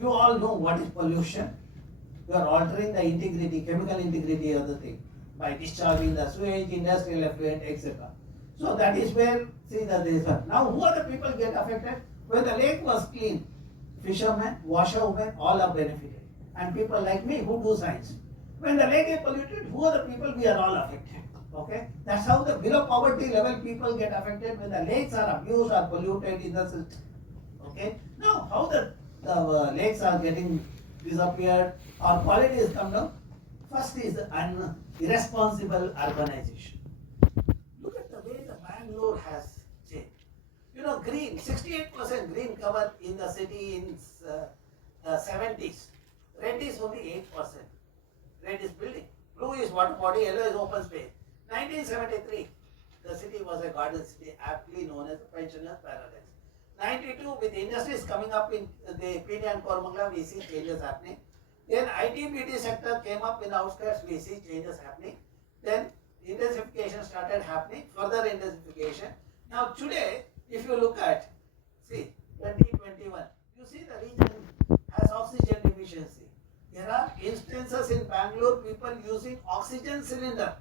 You all know what is pollution. You are altering the integrity, chemical integrity of the thing by discharging the sewage, industrial effluent, etc. So that is where, see that this one. Now who are the people get affected? When the lake was clean, fishermen, washerwomen, all are benefited. And people like me who do science. When the lake is polluted, who are the people? We are all affected. Okay? That's how the below poverty level people get affected when the lakes are abused or polluted in the system. Okay? Now, how the lakes are getting disappeared or quality has come down? First is an irresponsible urbanization. Look at the way the Bangalore has changed. Green, 68% green cover in the city in the 70s. Red is only 8%. Red is building. Blue is water body, yellow is open space. 1973, the city was a garden city, aptly known as the pensioners' paradise. 92, with industries coming up in the Pini and Kormangla, we see changes happening. Then IT-BT sector came up in the outskirts, we see changes happening. Then intensification started happening, further intensification. Now today, if you look at, see, 2021, you see the region has oxygen deficiency. There are instances in Bangalore, people using oxygen cylinder.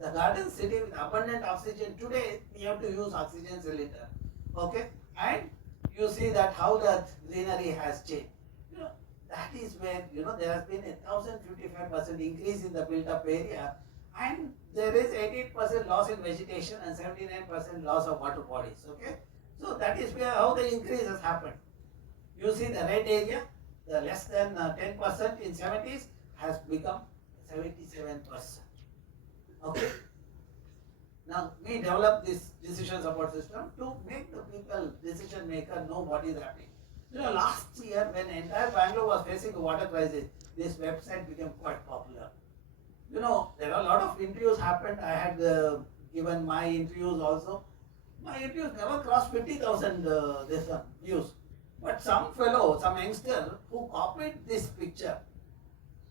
The garden city with abundant oxygen, today we have to use oxygen cylinder. Okay? And you see that how the greenery has changed. That is where, there has been 1,055% increase in the built up area, and there is 88% loss in vegetation and 79% loss of water bodies. Okay? So that is where how the increase has happened. You see the red area, the less than 10% in 70s has become 77%. Okay? Now we developed this decision support system to make the people, decision maker, know what is happening. Last year when entire Bangalore was facing a water crisis, this website became quite popular. There are a lot of interviews happened. I had given my interviews also. My interviews never crossed 50,000 views. But some fellow, some youngster who copied this picture,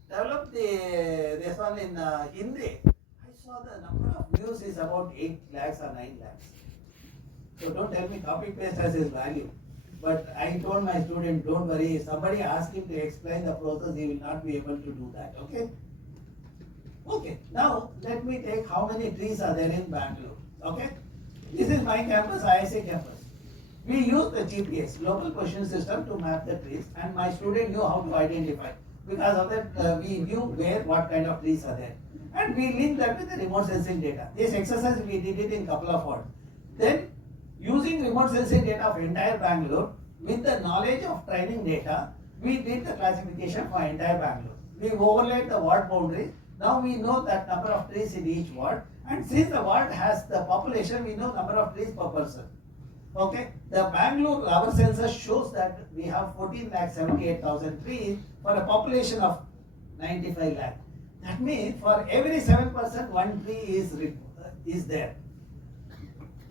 developed this one in Hindi. I saw the number of views is about 8 lakhs or 9 lakhs. So don't tell me copy paste has its value. But I told my student, don't worry, if somebody asks him to explain the process, he will not be able to do that, okay? Okay, now let me take how many trees are there in Bangalore, okay? This is my campus, IISC campus. We use the GPS, Global Position System, to map the trees, and my student knew how to identify. Because of that, we knew what kind of trees are there. And we linked that with the remote sensing data. This exercise, we did it in couple of hours. Then, using remote sensing data of entire Bangalore, with the knowledge of training data, we did the classification for entire Bangalore. We overlaid the ward boundaries. Now we know that number of trees in each ward, and since the ward has the population, we know number of trees per person. Okay, the Bangalore, our census shows that we have 14,78,000 trees for a population of 95 lakh. That means for every 7%, one tree is there.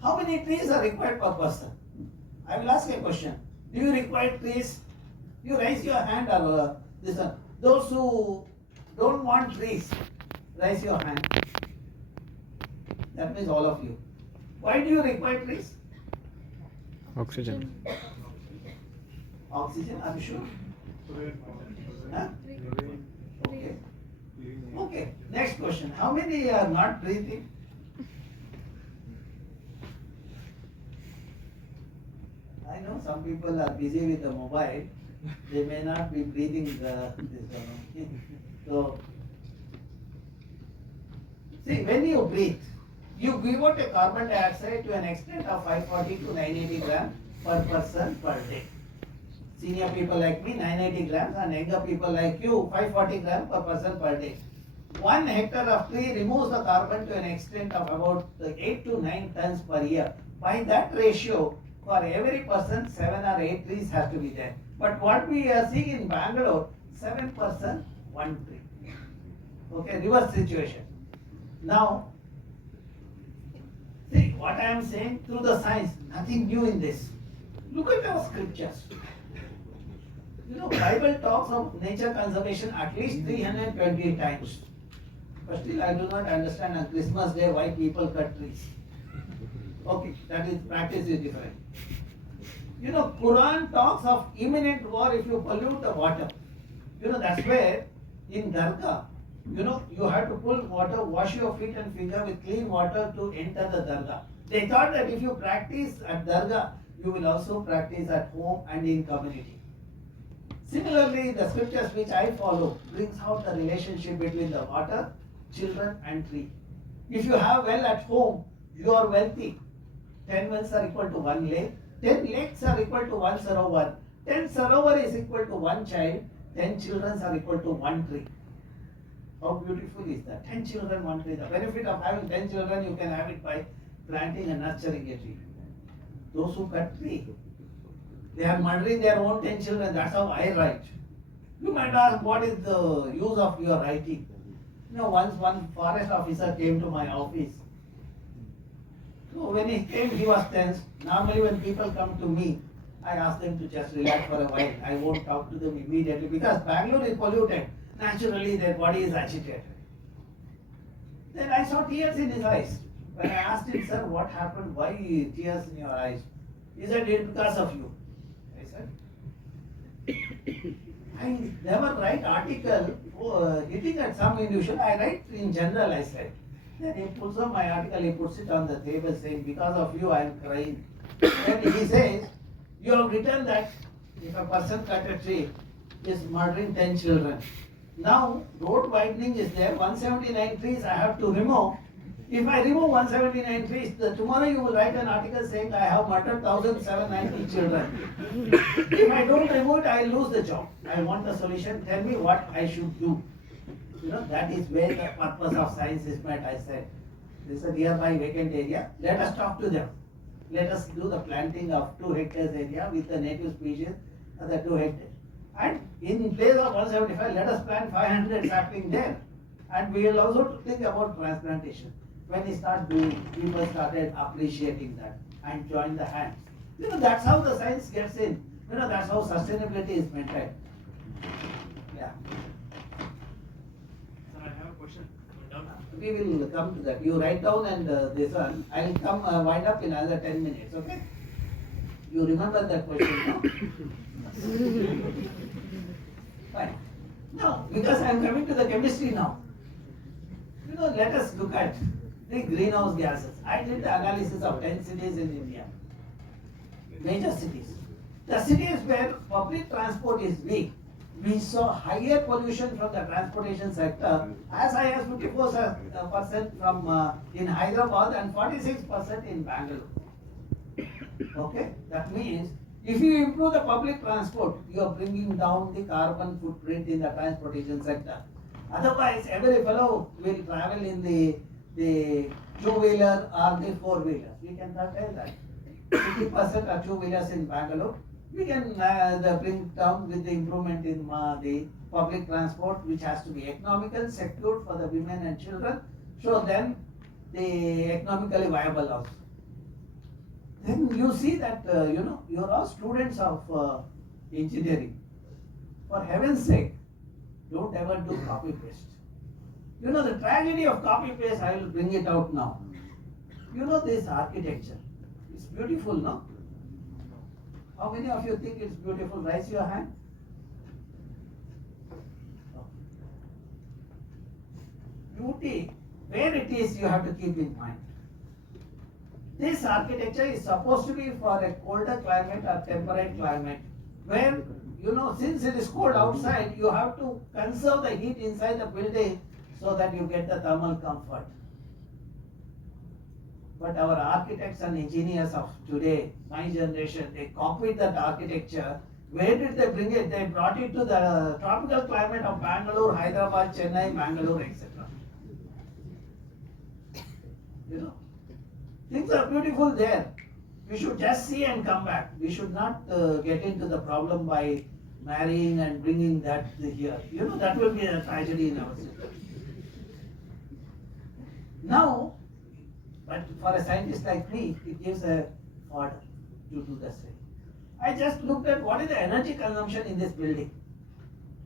How many trees are required per person? I will ask a question. Do you require trees? You raise your hand or this one. Those who don't want trees, raise your hand. That means all of you. Why do you require trees? Oxygen. Oxygen, are you sure? Huh? Okay. Okay, next question. How many are not breathing? I know some people are busy with the mobile. They may not be breathing this one. So, see, when you breathe, you give out a carbon dioxide to an extent of 540 to 980 grams per person per day. Senior people like me, 980 grams, and younger people like you, 540 grams per person per day. 1 hectare of tree removes the carbon to an extent of about 8 to 9 tons per year. By that ratio, for every person, 7 or 8 trees have to be there. But what we are seeing in Bangalore, 7%, 1 tree. Okay, reverse situation. Now, see what I am saying through the science, nothing new in this. Look at our scriptures. You know, Bible talks of nature conservation at least 320 times. But still I do not understand on Christmas Day why people cut trees. Okay, that is, practice is different. You know, Quran talks of imminent war if you pollute the water. You know, that's where in Dargah, you know, you have to pull water, wash your feet and finger with clean water to enter the Dargah. They thought that if you practice at Dargah, you will also practice at home and in community. Similarly, the scriptures which I follow brings out the relationship between the water, children and tree. If you have well at home, you are wealthy. 10 wells are equal to 1 lake. 10 lakes are equal to 1 sarovar. 10 sarovar is equal to 1 child. 10 children are equal to 1 tree. How beautiful is that? 10 children, 1 tree. The benefit of having 10 children, you can have it by planting and nurturing a tree. Those who cut tree, they are murdering their own 10 children. That's how I write. You might ask, what is the use of your writing? You know, once one forest officer came to my office. So when he came, he was tense. Normally when people come to me, I ask them to just relax for a while. I won't talk to them immediately because Bangalore is polluted. Naturally, their body is agitated. Then I saw tears in his eyes. When I asked him, sir, what happened? Why tears in your eyes? He said, it's because of you. I said, I never write article hitting at some individual. I write in general, I said. Then he pulls up my article, he puts it on the table saying, because of you I am crying. Then he says, you have written that if a person cut a tree, is murdering 10 children. Now, road widening is there, 179 trees I have to remove. If I remove 179 trees, tomorrow you will write an article saying I have murdered 1,790 children. If I don't remove it, I lose the job. I want a solution. Tell me what I should do. You know, that is where the purpose of science is met, I said. This is a nearby vacant area. Let us talk to them. Let us do the planting of 2 hectares area with the native species of the 2 hectares. And in place of 175, let us plant 500 sapling there. And we will also think about transplantation. When we start doing, people started appreciating that and join the hands. You know, that's how the science gets in. You know, that's how sustainability is maintained. Yeah. Sir, I have a question. We will come to that. You write down and this one. I will come wind up in another 10 minutes, okay? You remember that question, no? Fine. Now, because I am coming to the chemistry now. Let us look at the greenhouse gases. I did the analysis of 10 cities in India, major cities. The cities where public transport is weak, we saw higher pollution from the transportation sector, as high as 54% from in Hyderabad and 46% in Bangalore. Okay, that means if you improve the public transport, you are bringing down the carbon footprint in the transportation sector. Otherwise, every fellow will travel in the two-wheeler or the four-wheeler. We can tell that 50% are two-wheelers in Bangalore. We can bring down with the improvement in the public transport, which has to be economical, secure for the women and children. So then, the economically viable also. Then you see that you are all students of engineering. For heaven's sake, don't ever do copy paste. The tragedy of copy paste, I will bring it out now. This architecture. It's beautiful, no? How many of you think it's beautiful? Raise your hand. Beauty, where it is, you have to keep in mind. This architecture is supposed to be for a colder climate or temperate climate, where, since it is cold outside, you have to conserve the heat inside the building so that you get the thermal comfort. But our architects and engineers of today, my generation, they copied that architecture. Where did they bring it? They brought it to the tropical climate of Bangalore, Hyderabad, Chennai, Bangalore, etc. Things are beautiful there. We should just see and come back. We should not get into the problem by marrying and bringing that here. That will be a tragedy in our system. Now, but for a scientist like me, it gives a order to do the same. I just looked at what is the energy consumption in this building.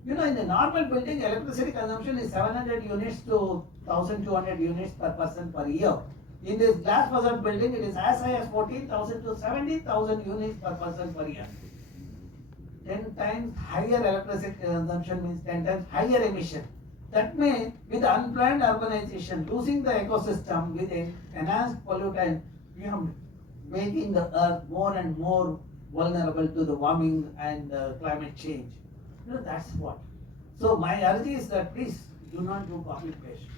In the normal building, electricity consumption is 700 units to 1200 units per person per year. In this glass fiber building, it is as high as 14,000 to 17,000 units per person per year. 10 times higher electricity consumption means 10 times higher emission. That means with unplanned urbanization, losing the ecosystem with an enhanced pollutant, we are making the earth more and more vulnerable to the warming and climate change. That's what. So my urge is that please do not do copy paste.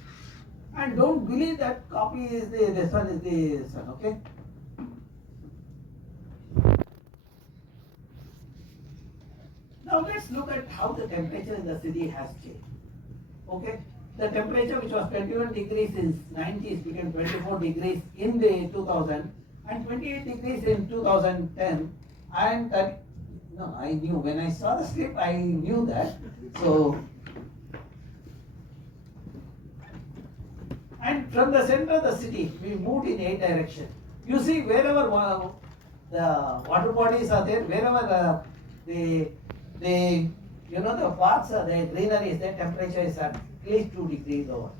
And don't believe that copy is this one is this one, okay? Now let's look at how the temperature in the city has changed. Okay? The temperature which was 21 degrees in 90s became 24 degrees in the 2000 and 28 degrees in 2010 and I knew when I saw the slip I knew that. So and from the center of the city, we moved in 8 directions. You see, wherever the water bodies are there, wherever the parks are there, greenery is there, temperature is at least 2 degrees over.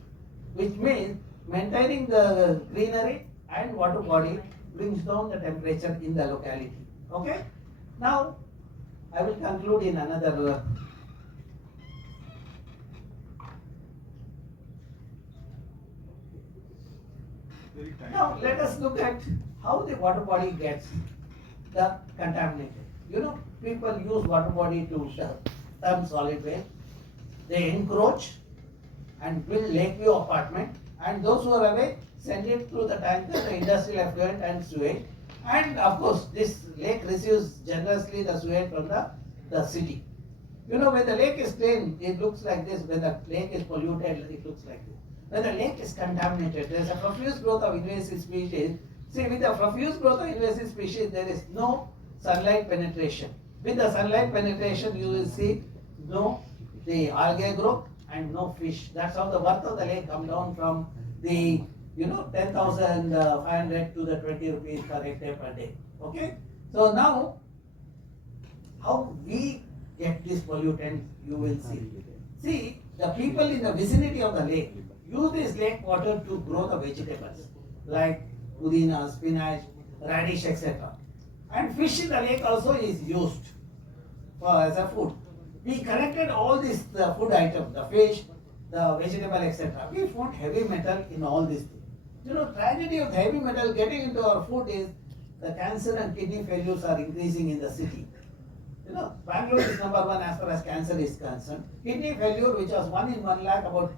Which means maintaining the greenery and water body brings down the temperature in the locality. Okay? Now, I will conclude in another. Now let us look at how the water body gets contaminated. People use water body to dump solid waste. They encroach and build lakeview apartment, and those who are away send it through the tanker, the industrial effluent and sewage. And of course, this lake receives generously the sewage from the city. When the lake is clean, it looks like this. When the lake is polluted, it looks like this. When the lake is contaminated, there is a profuse growth of invasive species. See, with the profuse growth of invasive species, there is no sunlight penetration. With the sunlight penetration, you will see the algae growth and no fish. That's how the worth of the lake come down from the 10,500 to the 20 rupees per hectare per day. Okay? So now, how we get this pollutant, you will see. See, the people in the vicinity of the lake use this lake water to grow the vegetables like pudina, spinach, radish, etc. And fish in the lake also is used as a food. We collected all these food items, the fish, the vegetable, etc. We found heavy metal in all these things. You know, tragedy of heavy metal getting into our food is the cancer and kidney failures are increasing in the city. You know, Bangalore is number one as far as cancer is concerned. Kidney failure, which was 1 in 1 lakh about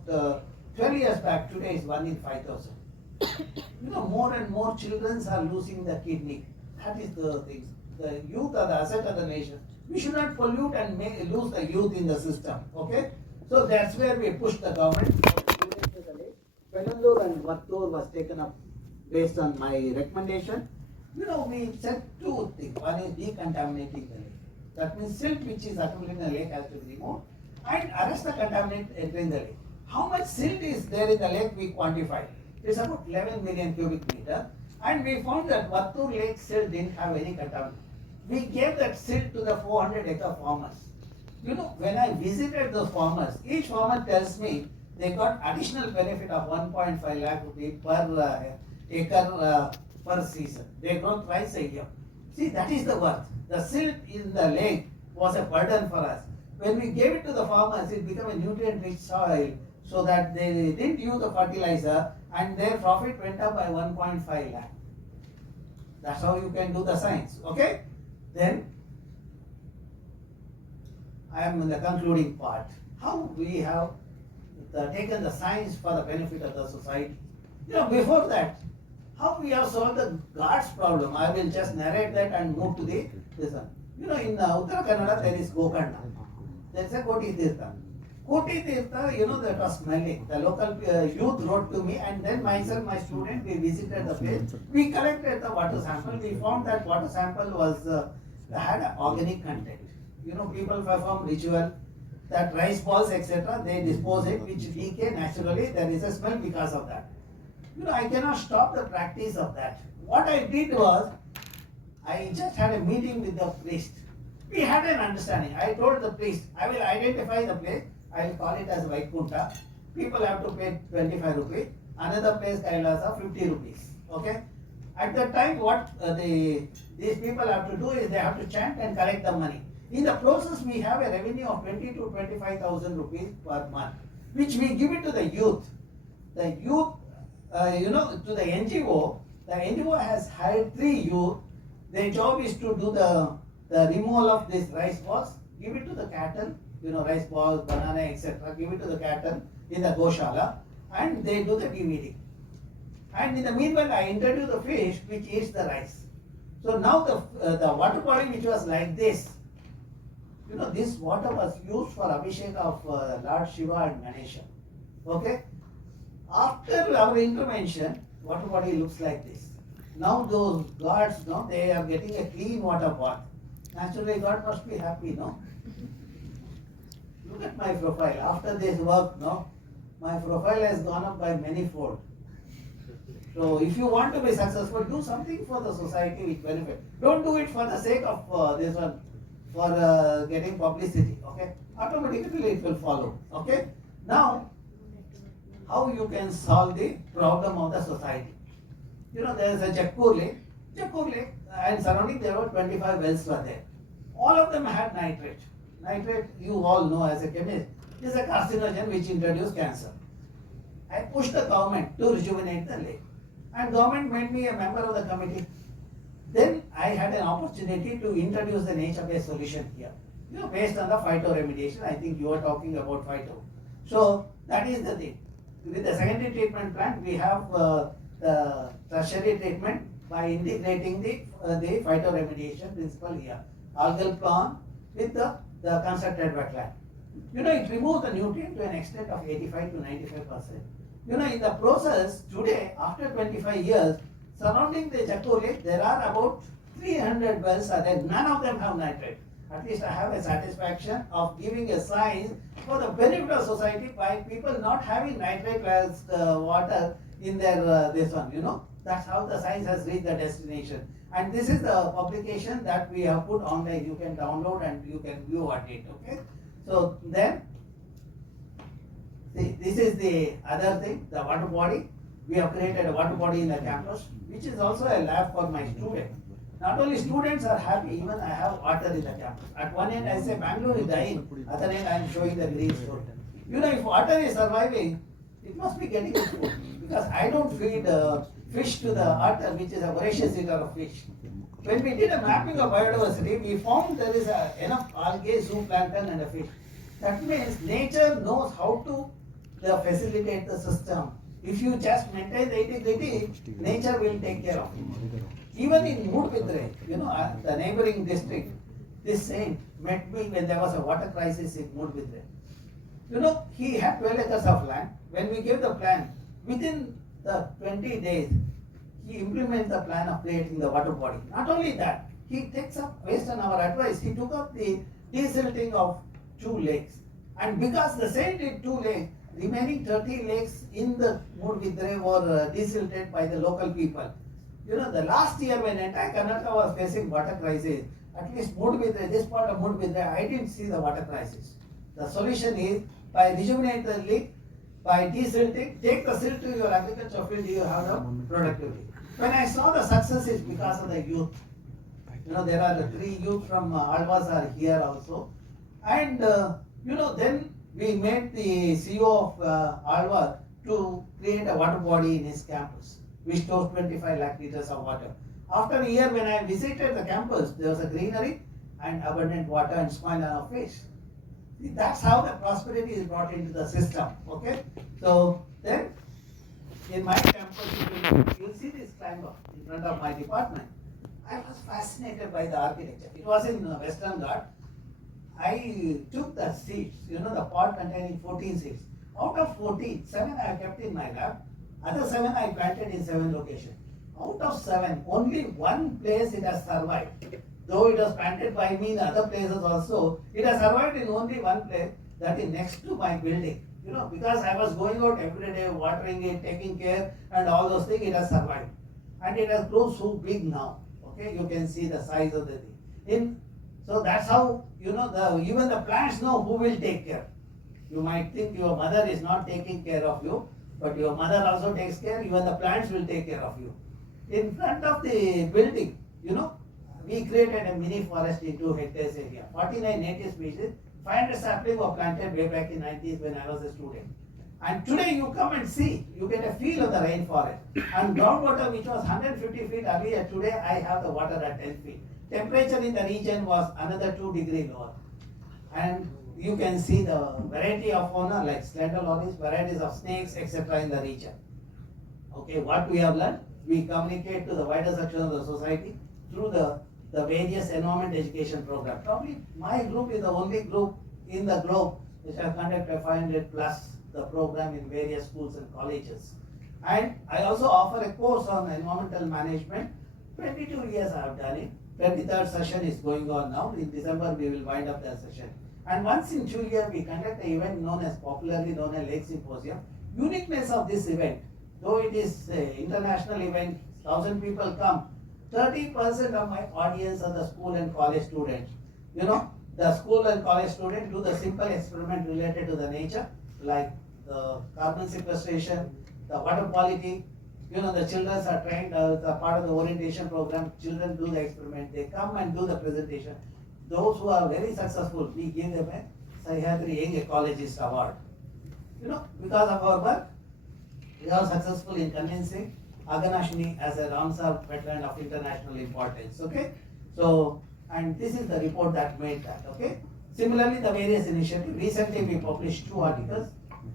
12 years back, today is 1 in 5,000. You know, more and more children are losing the kidney. That is the thing. The youth are the asset of the nation. We should not pollute and lose the youth in the system. Okay? So that's where we pushed the government. Penandur and Vattur was taken up based on my recommendation. You know, we said two things. One is decontaminating the lake. That means silt which is accumulating in the lake has to be removed and arrest the contaminant entering the lake. How much silt is there in the lake we quantified. It's about 11 million cubic meter, and we found that Vattur lake silt didn't have any contaminant. We gave that silt to the 400-acre farmers. You know, when I visited those farmers, each farmer tells me they got additional benefit of 1.5 lakh rupees per acre per season. They grow twice a year. See, that is the worth. The silt in the lake was a burden for us. When we gave it to the farmers, it became a nutrient-rich soil so that they didn't use the fertilizer and their profit went up by 1.5 lakh. That's how you can do the science. Okay? Then, I am in the concluding part. How we have taken the science for the benefit of the society. You know, before that, how we have solved the God's problem. I will just narrate that and move to this one. You know, in Uttara Kannada there is Gokarna. There is a Koti Tirtha. Koti Tirtha, you know, that was smelling. The local youth wrote to me, and then myself, my student, we visited the place. We collected the water sample. We found that water sample was had an organic content. You know, people perform ritual, that rice balls, etc., they dispose it, which decay naturally. There is a smell because of that. You know, I cannot stop the practice of that. What I did was, I just had a meeting with the priest. We had an understanding. I told the priest, I will identify the place. I will call it as Vaikunta. People have to pay 25 rupees. Another place, Kailasa, 50 rupees. Okay? At that time, what these people have to do is they have to chant and collect the money. In the process, we have a revenue of 20 to 25,000 rupees per month, which we give it to the youth. The youth, you know, to the NGO. The NGO has hired 3 youth. Their job is to do the removal of these rice balls, give it to the cattle, you know, rice balls, banana, etc. Give it to the cattle in the Goshala, and they do the DVD. And in the meanwhile, I introduce the fish which eats the rice. So now the water body which was like this, you know, this water was used for Abhishek of Lord Shiva and Ganesha. Okay? After our intervention, water body looks like this. Now those gods, no, they are getting a clean water bath. Naturally, God must be happy, no? Look at my profile. After this work, no, my profile has gone up by many fold. So if you want to be successful, do something for the society which benefit. Don't do it for the sake of this one, for getting publicity. Okay? Automatically it will follow. Okay? Now, how you can solve the problem of the society? You know, there is a Jakpur Lake, and surrounding there were 25 wells were there. All of them had nitrate. Nitrate, you all know as a chemist, is a carcinogen which introduces cancer. I pushed the government to rejuvenate the lake, and government made me a member of the committee. Then I had an opportunity to introduce the nature-based solution here. You know, based on the phytoremediation. I think you are talking about phyto. So that is the thing. With the secondary treatment plant, we have the tertiary treatment by integrating the phytoremediation principle here. Algal plant with the constructed wetland. You know, it removes the nutrient to an extent of 85 to 95%. You know, in the process, today, after 25 years, surrounding the Jakpur Lake, there are about 300 wells are there. None of them have nitrate. At least I have a satisfaction of giving a science for the benefit of society by people not having nitrate as water in their this one, you know. That's how the science has reached the destination. And this is the publication that we have put online. You can download and you can view at it, okay. So then, see, this is the other thing, the water body. We have created a water body in the campus, which is also a lab for my student. Not only students are happy, even I have water in the campus. At one end I say Bangalore is dying, other end I am showing the green story. You know, if water is surviving, it must be getting its food. Because I don't feed fish to the otter, which is a voracious eater of fish. When we did a mapping of biodiversity, we found there is enough algae, zooplankton and a fish. That means nature knows how to facilitate the system. If you just maintain the integrity, nature will take care of it. Even in Mudbidre, you know, the neighboring district, this saint met me when there was a water crisis in Mudbidre. You know, he had 12 acres of land. When we gave the plan, within the 20 days, he implements the plan of creating the water body. Not only that, he takes up, based on our advice, he took up the desilting of 2 lakes. And because the saint did 2 lakes, remaining 30 lakes in the Mudbidre were desilted by the local people. You know, the last year when entire Karnataka was facing water crisis, at least Mudbidre, this part of Mudbidre, I didn't see the water crisis. The solution is by rejuvenating the lake, by desilting, take the silt to your agriculture field, you have the productivity. When I saw the success is because of the youth. You know, there are the 3 youth from Alvas are here also. And, you know, then we made the CEO of Alva to create a water body in his campus, which stores 25 lakh liters of water. After a year, when I visited the campus, there was a greenery and abundant water and small of fish. See, that's how the prosperity is brought into the system. Okay, so then in my campus, you'll see this climber in front of my department. I was fascinated by the architecture. It was in Western Ghat. I took the seeds, you know, the pot containing 14 seeds. Out of 14, 7 I kept in my lab. Other 7 I planted in 7 locations. Out of 7, only 1 place it has survived. Though it was planted by me in other places also, it has survived in only 1 place, that is next to my building. You know, because I was going out every day, watering it, taking care, and all those things, it has survived. And it has grown so big now. Okay, you can see the size of the thing. So that's how, you know, even the plants know who will take care. You might think your mother is not taking care of you, but your mother also takes care, even the plants will take care of you. In front of the building, you know, we created a mini forest in 2 hectares area. 49 native species, 500 saplings were planted way back in 90s when I was a student. And today you come and see, you get a feel of the rainforest. And groundwater, which was 150 feet earlier, today I have the water at 10 feet. Temperature in the region was another 2 degrees lower. And you can see the variety of fauna like slender loris, varieties of snakes, etc. in the region. Okay, what we have learned, we communicate to the wider section of the society through the various environment education program. Probably my group is the only group in the globe which have conducted 500 plus the program in various schools and colleges. And I also offer a course on environmental management. 22 years I have done it. 23rd session is going on now. In December we will wind up that session. And once in 2 years we conduct an event popularly known as Lake Symposium. Uniqueness of this event, though it is an international event, 1,000 people come, 30% of my audience are the school and college students. You know, the school and college students do the simple experiment related to the nature, like the carbon sequestration, the water quality. You know, the children are trained as a part of the orientation program. Children do the experiment. They come and do the presentation. Those who are very successful, we give them a Sahyadri Young Ecologist Award. You know, because of our work, we are successful in convincing Aganashini as a Ramsar wetland of international importance. Okay, so and this is the report that made that. Okay, similarly the various initiatives. Recently we published 2 articles.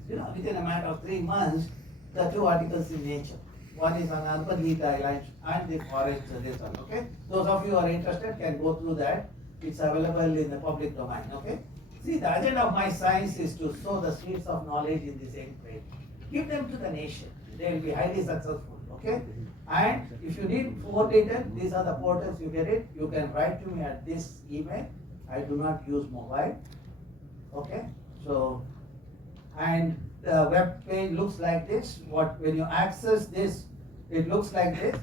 You know, within a matter of 3 months, the 2 articles in Nature. One is on urban heat islands and the forest this one. Okay, those of you who are interested can go through that. It's available in the public domain. Okay, see, the agenda of my science is to sow the seeds of knowledge in this young brain. Give them to the nation. They will be highly successful. Okay, and if you need more detail, these are the portals you get it. You can write to me at this email. I do not use mobile. Okay, so and the web page looks like this. When you access this, it looks like this,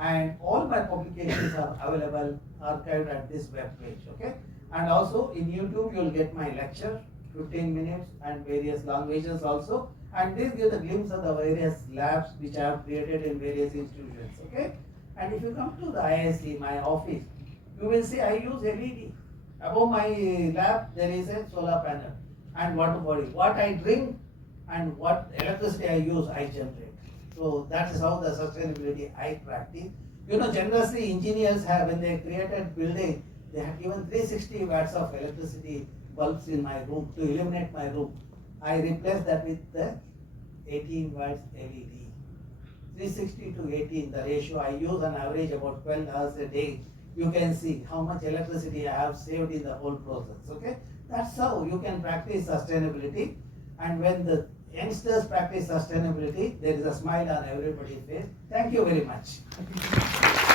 and all my publications are available archived at this web page. Okay, and also in YouTube you'll get my lecture, 15 minutes, and various languages also. And this gives a glimpse of the various labs which I have created in various institutions. Okay, And if you come to the IISC, my office, you will see I use LED. Above my lab, there is a solar panel and water body. What I drink and what electricity I use, I generate. So that is how the sustainability I practice. You know, generously engineers have, when they created building, they have given 360 watts of electricity bulbs in my room to illuminate my room. I replaced that with the 18 watts LED. 360 to 18, the ratio I use on average about 12 hours a day. You can see how much electricity I have saved in the whole process. Okay, that's how you can practice sustainability. And when the youngsters practice sustainability, there is a smile on everybody's face. Thank you very much.